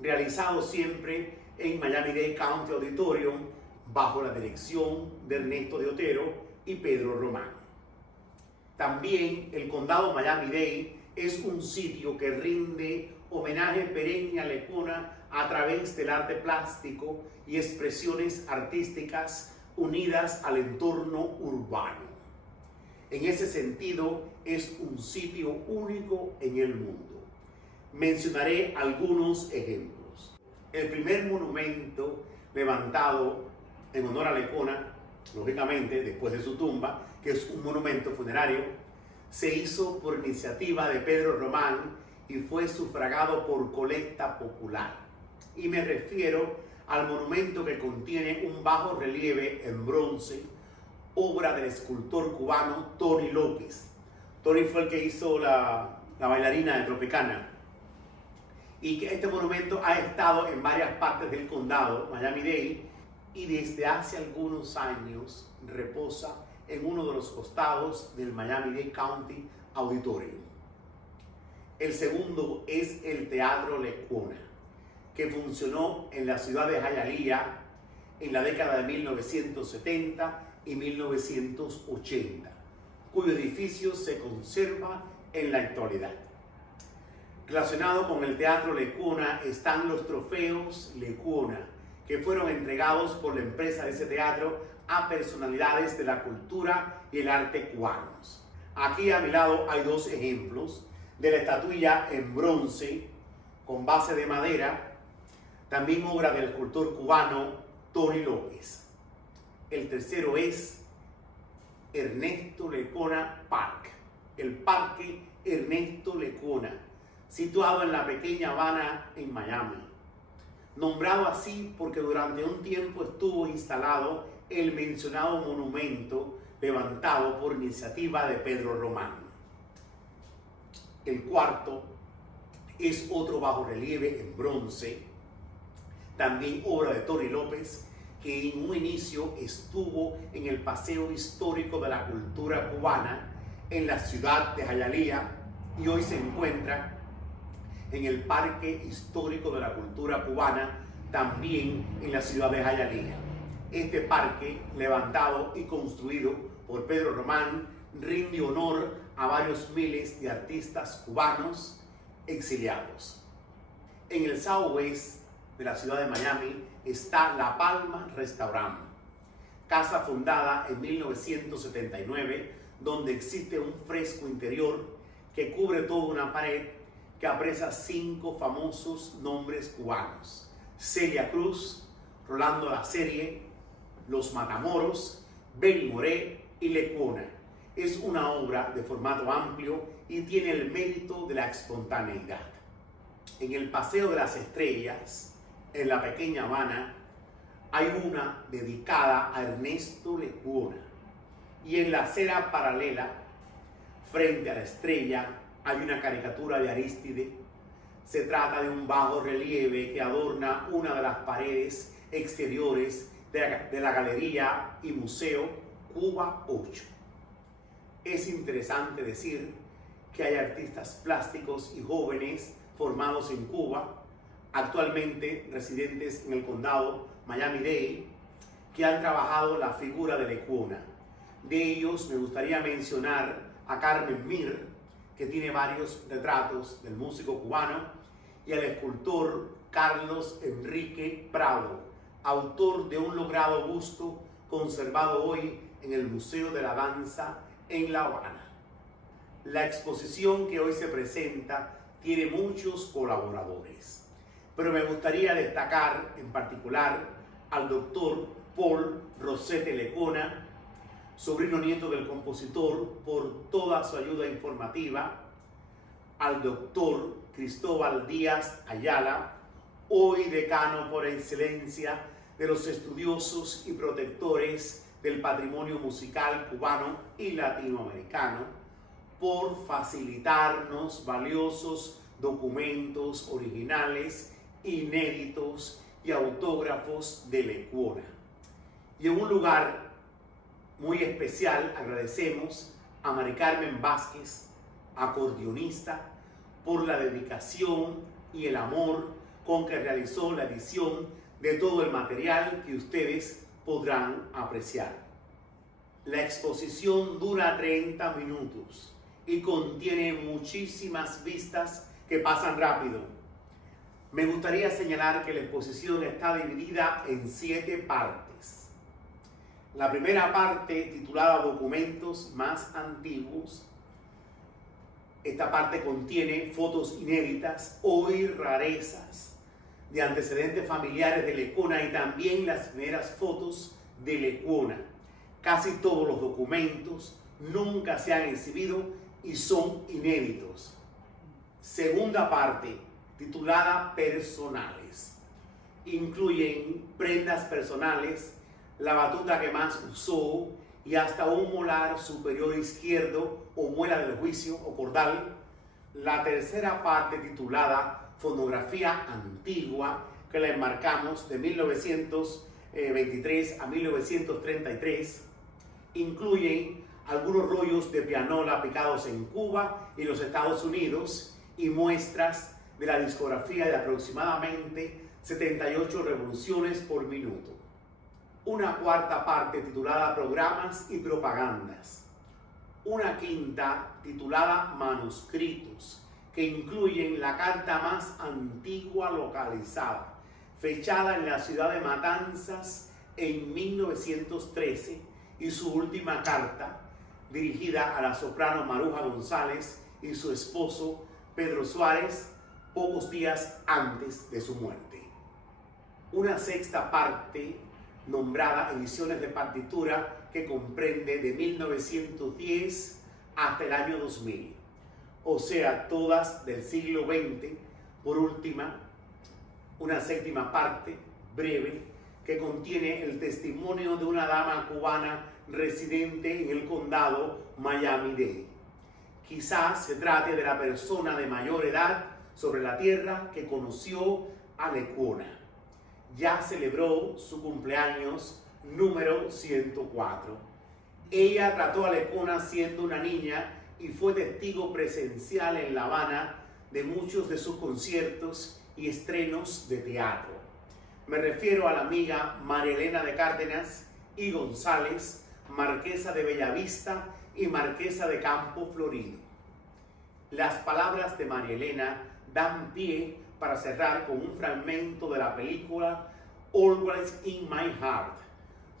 realizado siempre en Miami-Dade County Auditorium bajo la dirección de Ernesto de Otero y Pedro Román. También el condado Miami-Dade es un sitio que rinde homenaje perenne a Lecuona a través del arte plástico y expresiones artísticas unidas al entorno urbano. En ese sentido, es un sitio único en el mundo. Mencionaré algunos ejemplos. El primer monumento levantado en honor a Lecuona, lógicamente después de su tumba, que es un monumento funerario, se hizo por iniciativa de Pedro Román y fue sufragado por colecta popular. Y me refiero al monumento que contiene un bajo relieve en bronce, obra del escultor cubano Tony López. Tony fue el que hizo la bailarina de Tropicana. Y que este monumento ha estado en varias partes del condado Miami-Dade y desde hace algunos años reposa en uno de los costados del Miami-Dade County Auditorium. El segundo es el Teatro Lecuona, que funcionó en la ciudad de Hialeah en la década de 1970 y 1980, cuyo edificio se conserva en la actualidad. Relacionado con el Teatro Lecuona están los trofeos Lecuona, que fueron entregados por la empresa de ese teatro a personalidades de la cultura y el arte cubanos. Aquí a mi lado hay 2 ejemplos de la estatuilla en bronce con base de madera, también obra del escultor cubano Tony López. El tercero es Ernesto Lecuona Park, el Parque Ernesto Lecuona, situado en la pequeña Habana en Miami. nombrado así porque durante un tiempo estuvo instalado el mencionado monumento levantado por iniciativa de Pedro Román. El cuarto es otro bajorrelieve en bronce, también obra de Tony López, que en un inicio estuvo en el Paseo Histórico de la Cultura Cubana en la ciudad de Hialeah y hoy se encuentra en el Parque Histórico de la Cultura Cubana, también en la ciudad de Hialeah. Este parque, levantado y construido por Pedro Román, rinde honor a varios miles de artistas cubanos exiliados. En el Southwest de la ciudad de Miami está La Palma Restaurant, casa fundada en 1979, donde existe un fresco interior que cubre toda una pared que aprecia 5 famosos nombres cubanos: Celia Cruz, Rolando La Serie, Los Matamoros, Benny Moré y Lecuona. Es una obra de formato amplio y tiene el mérito de la espontaneidad. En el Paseo de las Estrellas, en la pequeña Habana, hay una dedicada a Ernesto Lecuona. Y en la acera paralela, frente a la estrella, hay una caricatura de Arístide. Se trata de un bajo relieve que adorna una de las paredes exteriores de la Galería y Museo Cuba 8. Es interesante decir que hay artistas plásticos y jóvenes formados en Cuba, actualmente residentes en el condado Miami-Dade, que han trabajado la figura de Lecuona. De ellos me gustaría mencionar a Carmen Mir, que tiene varios retratos del músico cubano, y al escultor Carlos Enrique Prado, autor de un logrado busto conservado hoy en el Museo de la Danza en La Habana. La exposición que hoy se presenta tiene muchos colaboradores, pero me gustaría destacar en particular al doctor Paul Rosete Lecuona, sobrino nieto del compositor, por toda su ayuda informativa, al doctor Cristóbal Díaz Ayala, hoy decano por excelencia de los estudiosos y protectores del patrimonio musical cubano y latinoamericano, por facilitarnos valiosos documentos originales, inéditos y autógrafos de Lecuona. Y en un lugar muy especial agradecemos a Mari Carmen Vázquez, acordeonista, por la dedicación y el amor con que realizó la edición de todo el material que ustedes podrán apreciar. La exposición dura 30 minutos y contiene muchísimas vistas que pasan rápido. Me gustaría señalar que la exposición está dividida en 7 partes. La primera parte, titulada Documentos más antiguos, esta parte contiene fotos inéditas, hoy rarezas, de antecedentes familiares de Lecuona y también las primeras fotos de Lecuona. Casi todos los documentos nunca se han exhibido y son inéditos. Segunda parte, titulada Personales. Incluyen prendas personales, la batuta que más usó y hasta un molar superior izquierdo o muela del juicio o cordal. La tercera parte, titulada Fonografía Antigua, que la enmarcamos de 1923 a 1933, incluye algunos rollos de pianola picados en Cuba y los Estados Unidos y muestras de la discografía de aproximadamente 78 revoluciones por minuto. Una cuarta parte titulada Programas y Propagandas. Una quinta titulada Manuscritos, que incluyen la carta más antigua localizada, fechada en la ciudad de Matanzas en 1913, y su última carta, dirigida a la soprano Maruja González y su esposo Pedro Suárez, pocos días antes de su muerte. Una sexta parte, nombrada Ediciones de Partitura, que comprende de 1910 hasta el año 2000, o sea, todas del siglo XX. Por última, una séptima parte, breve, que contiene el testimonio de una dama cubana residente en el condado Miami-Dade. Quizás se trate de la persona de mayor edad sobre la tierra que conoció a Lecuona. Ya celebró su cumpleaños número 104. Ella trató a Lecuona siendo una niña y fue testigo presencial en La Habana de muchos de sus conciertos y estrenos de teatro. Me refiero a la amiga María Elena de Cárdenas y González, marquesa de Bellavista y marquesa de Campo Florido. Las palabras de María Elena dan pie para cerrar con un fragmento de la película Always in My Heart,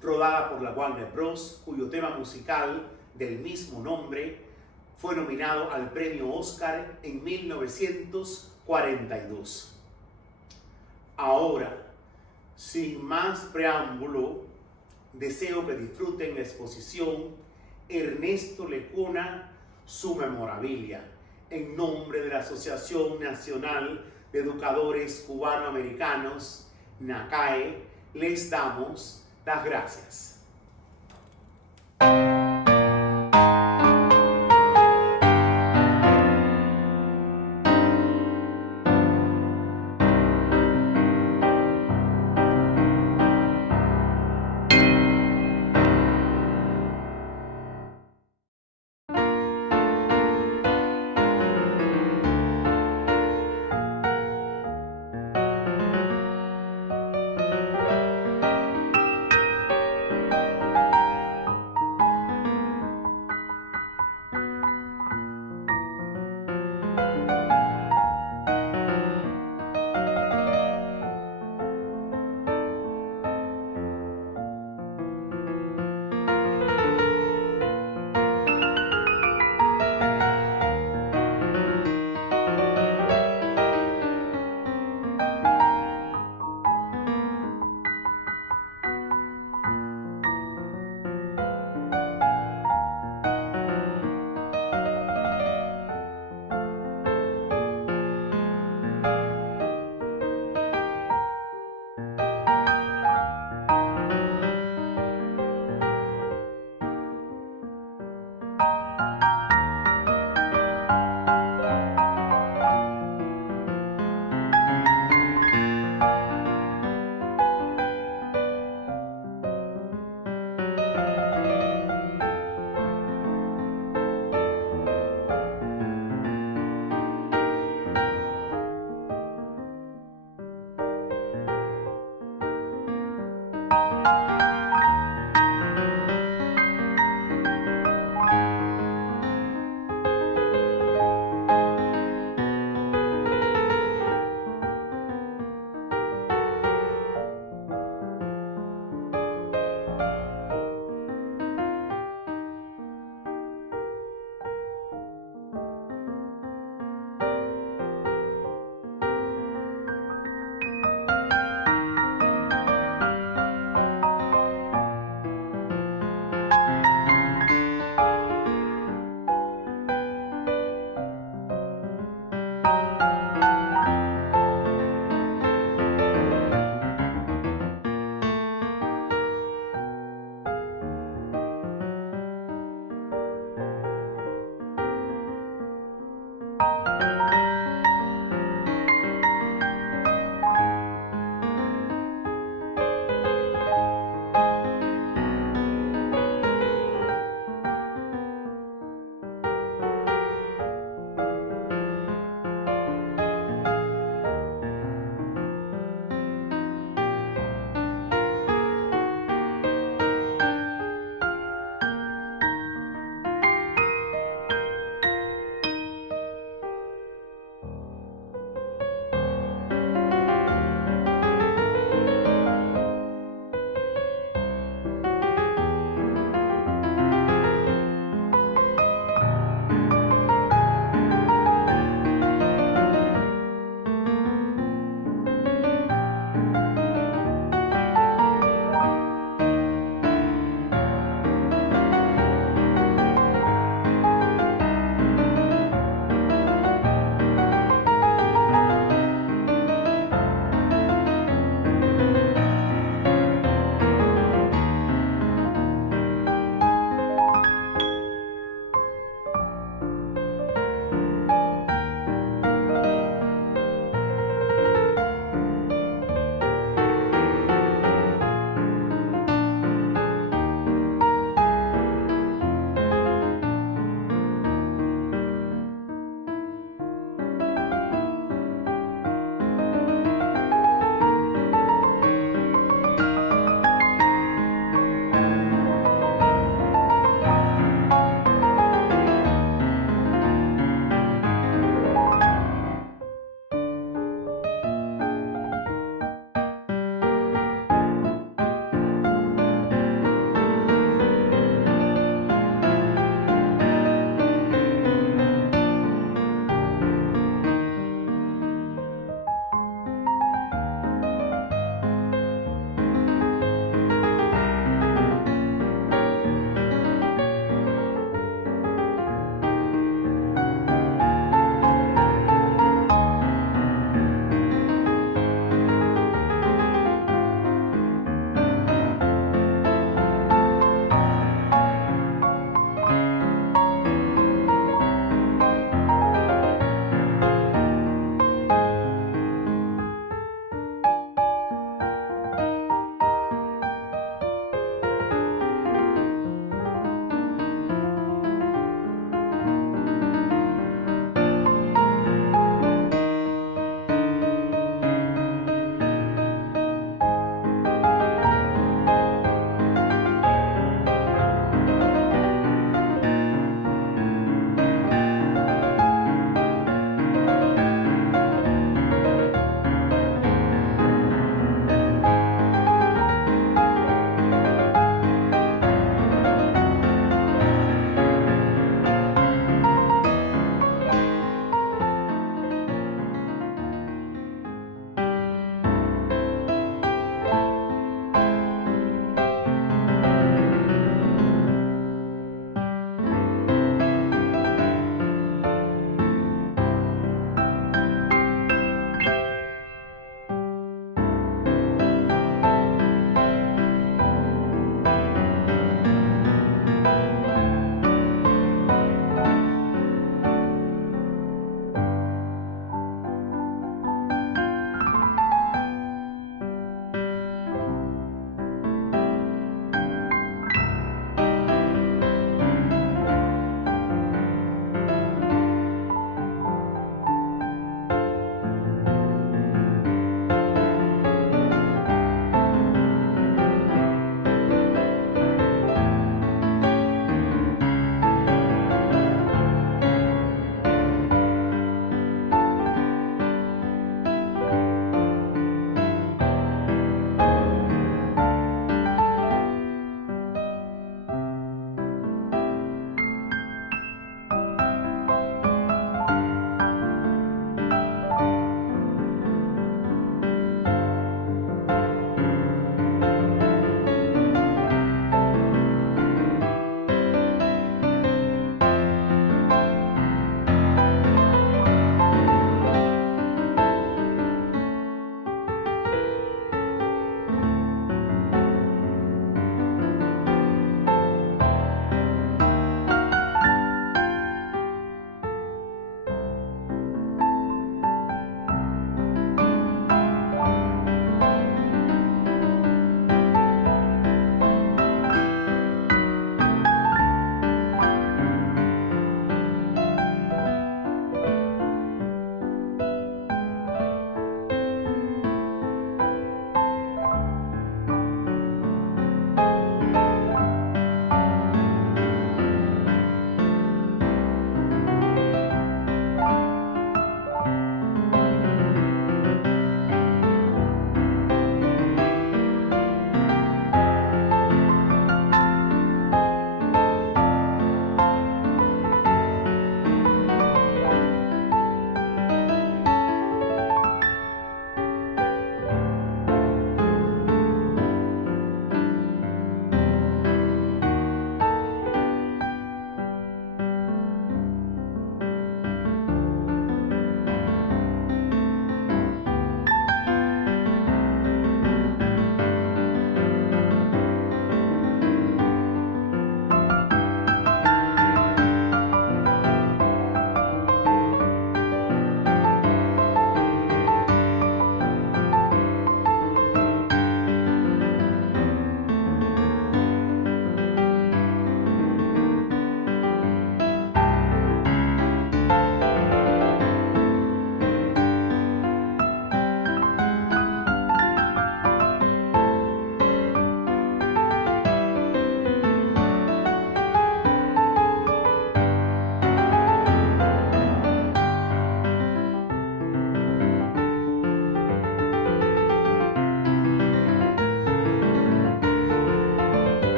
rodada por la Warner Bros., cuyo tema musical del mismo nombre fue nominado al premio Oscar en 1942. Ahora, sin más preámbulo, deseo que disfruten la exposición Ernesto Lecuona, su memorabilia. En nombre de la Asociación Nacional de Educadores Cubanoamericanos, NACAE, les damos las gracias.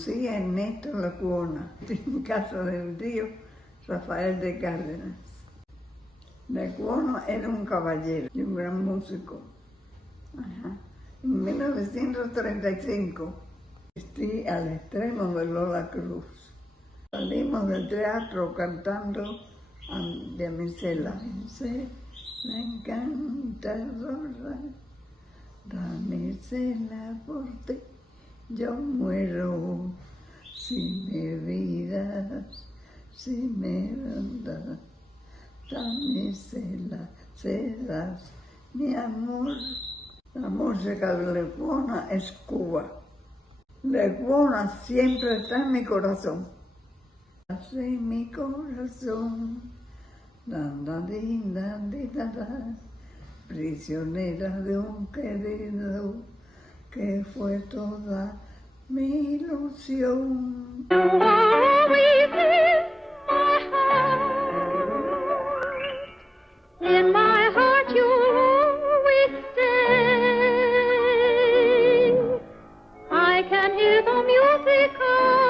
Sí, Ernesto Lecuona, en casa del tío Rafael de Cárdenas. Lecuona era un caballero y un gran músico. Ajá. En 1935 estoy al extremo de Lola Cruz. Salimos del teatro cantando Damisela. La encantadora, Damisela por ti, yo muero. Si me vieras, si me das, Damisela serás mi amor. La música de Lecuona es Cuba. Lecuona siempre está en mi corazón. Así mi corazón, prisionera de un querido que fue toda mi ilusión. In my heart you always stay. I can hear the music of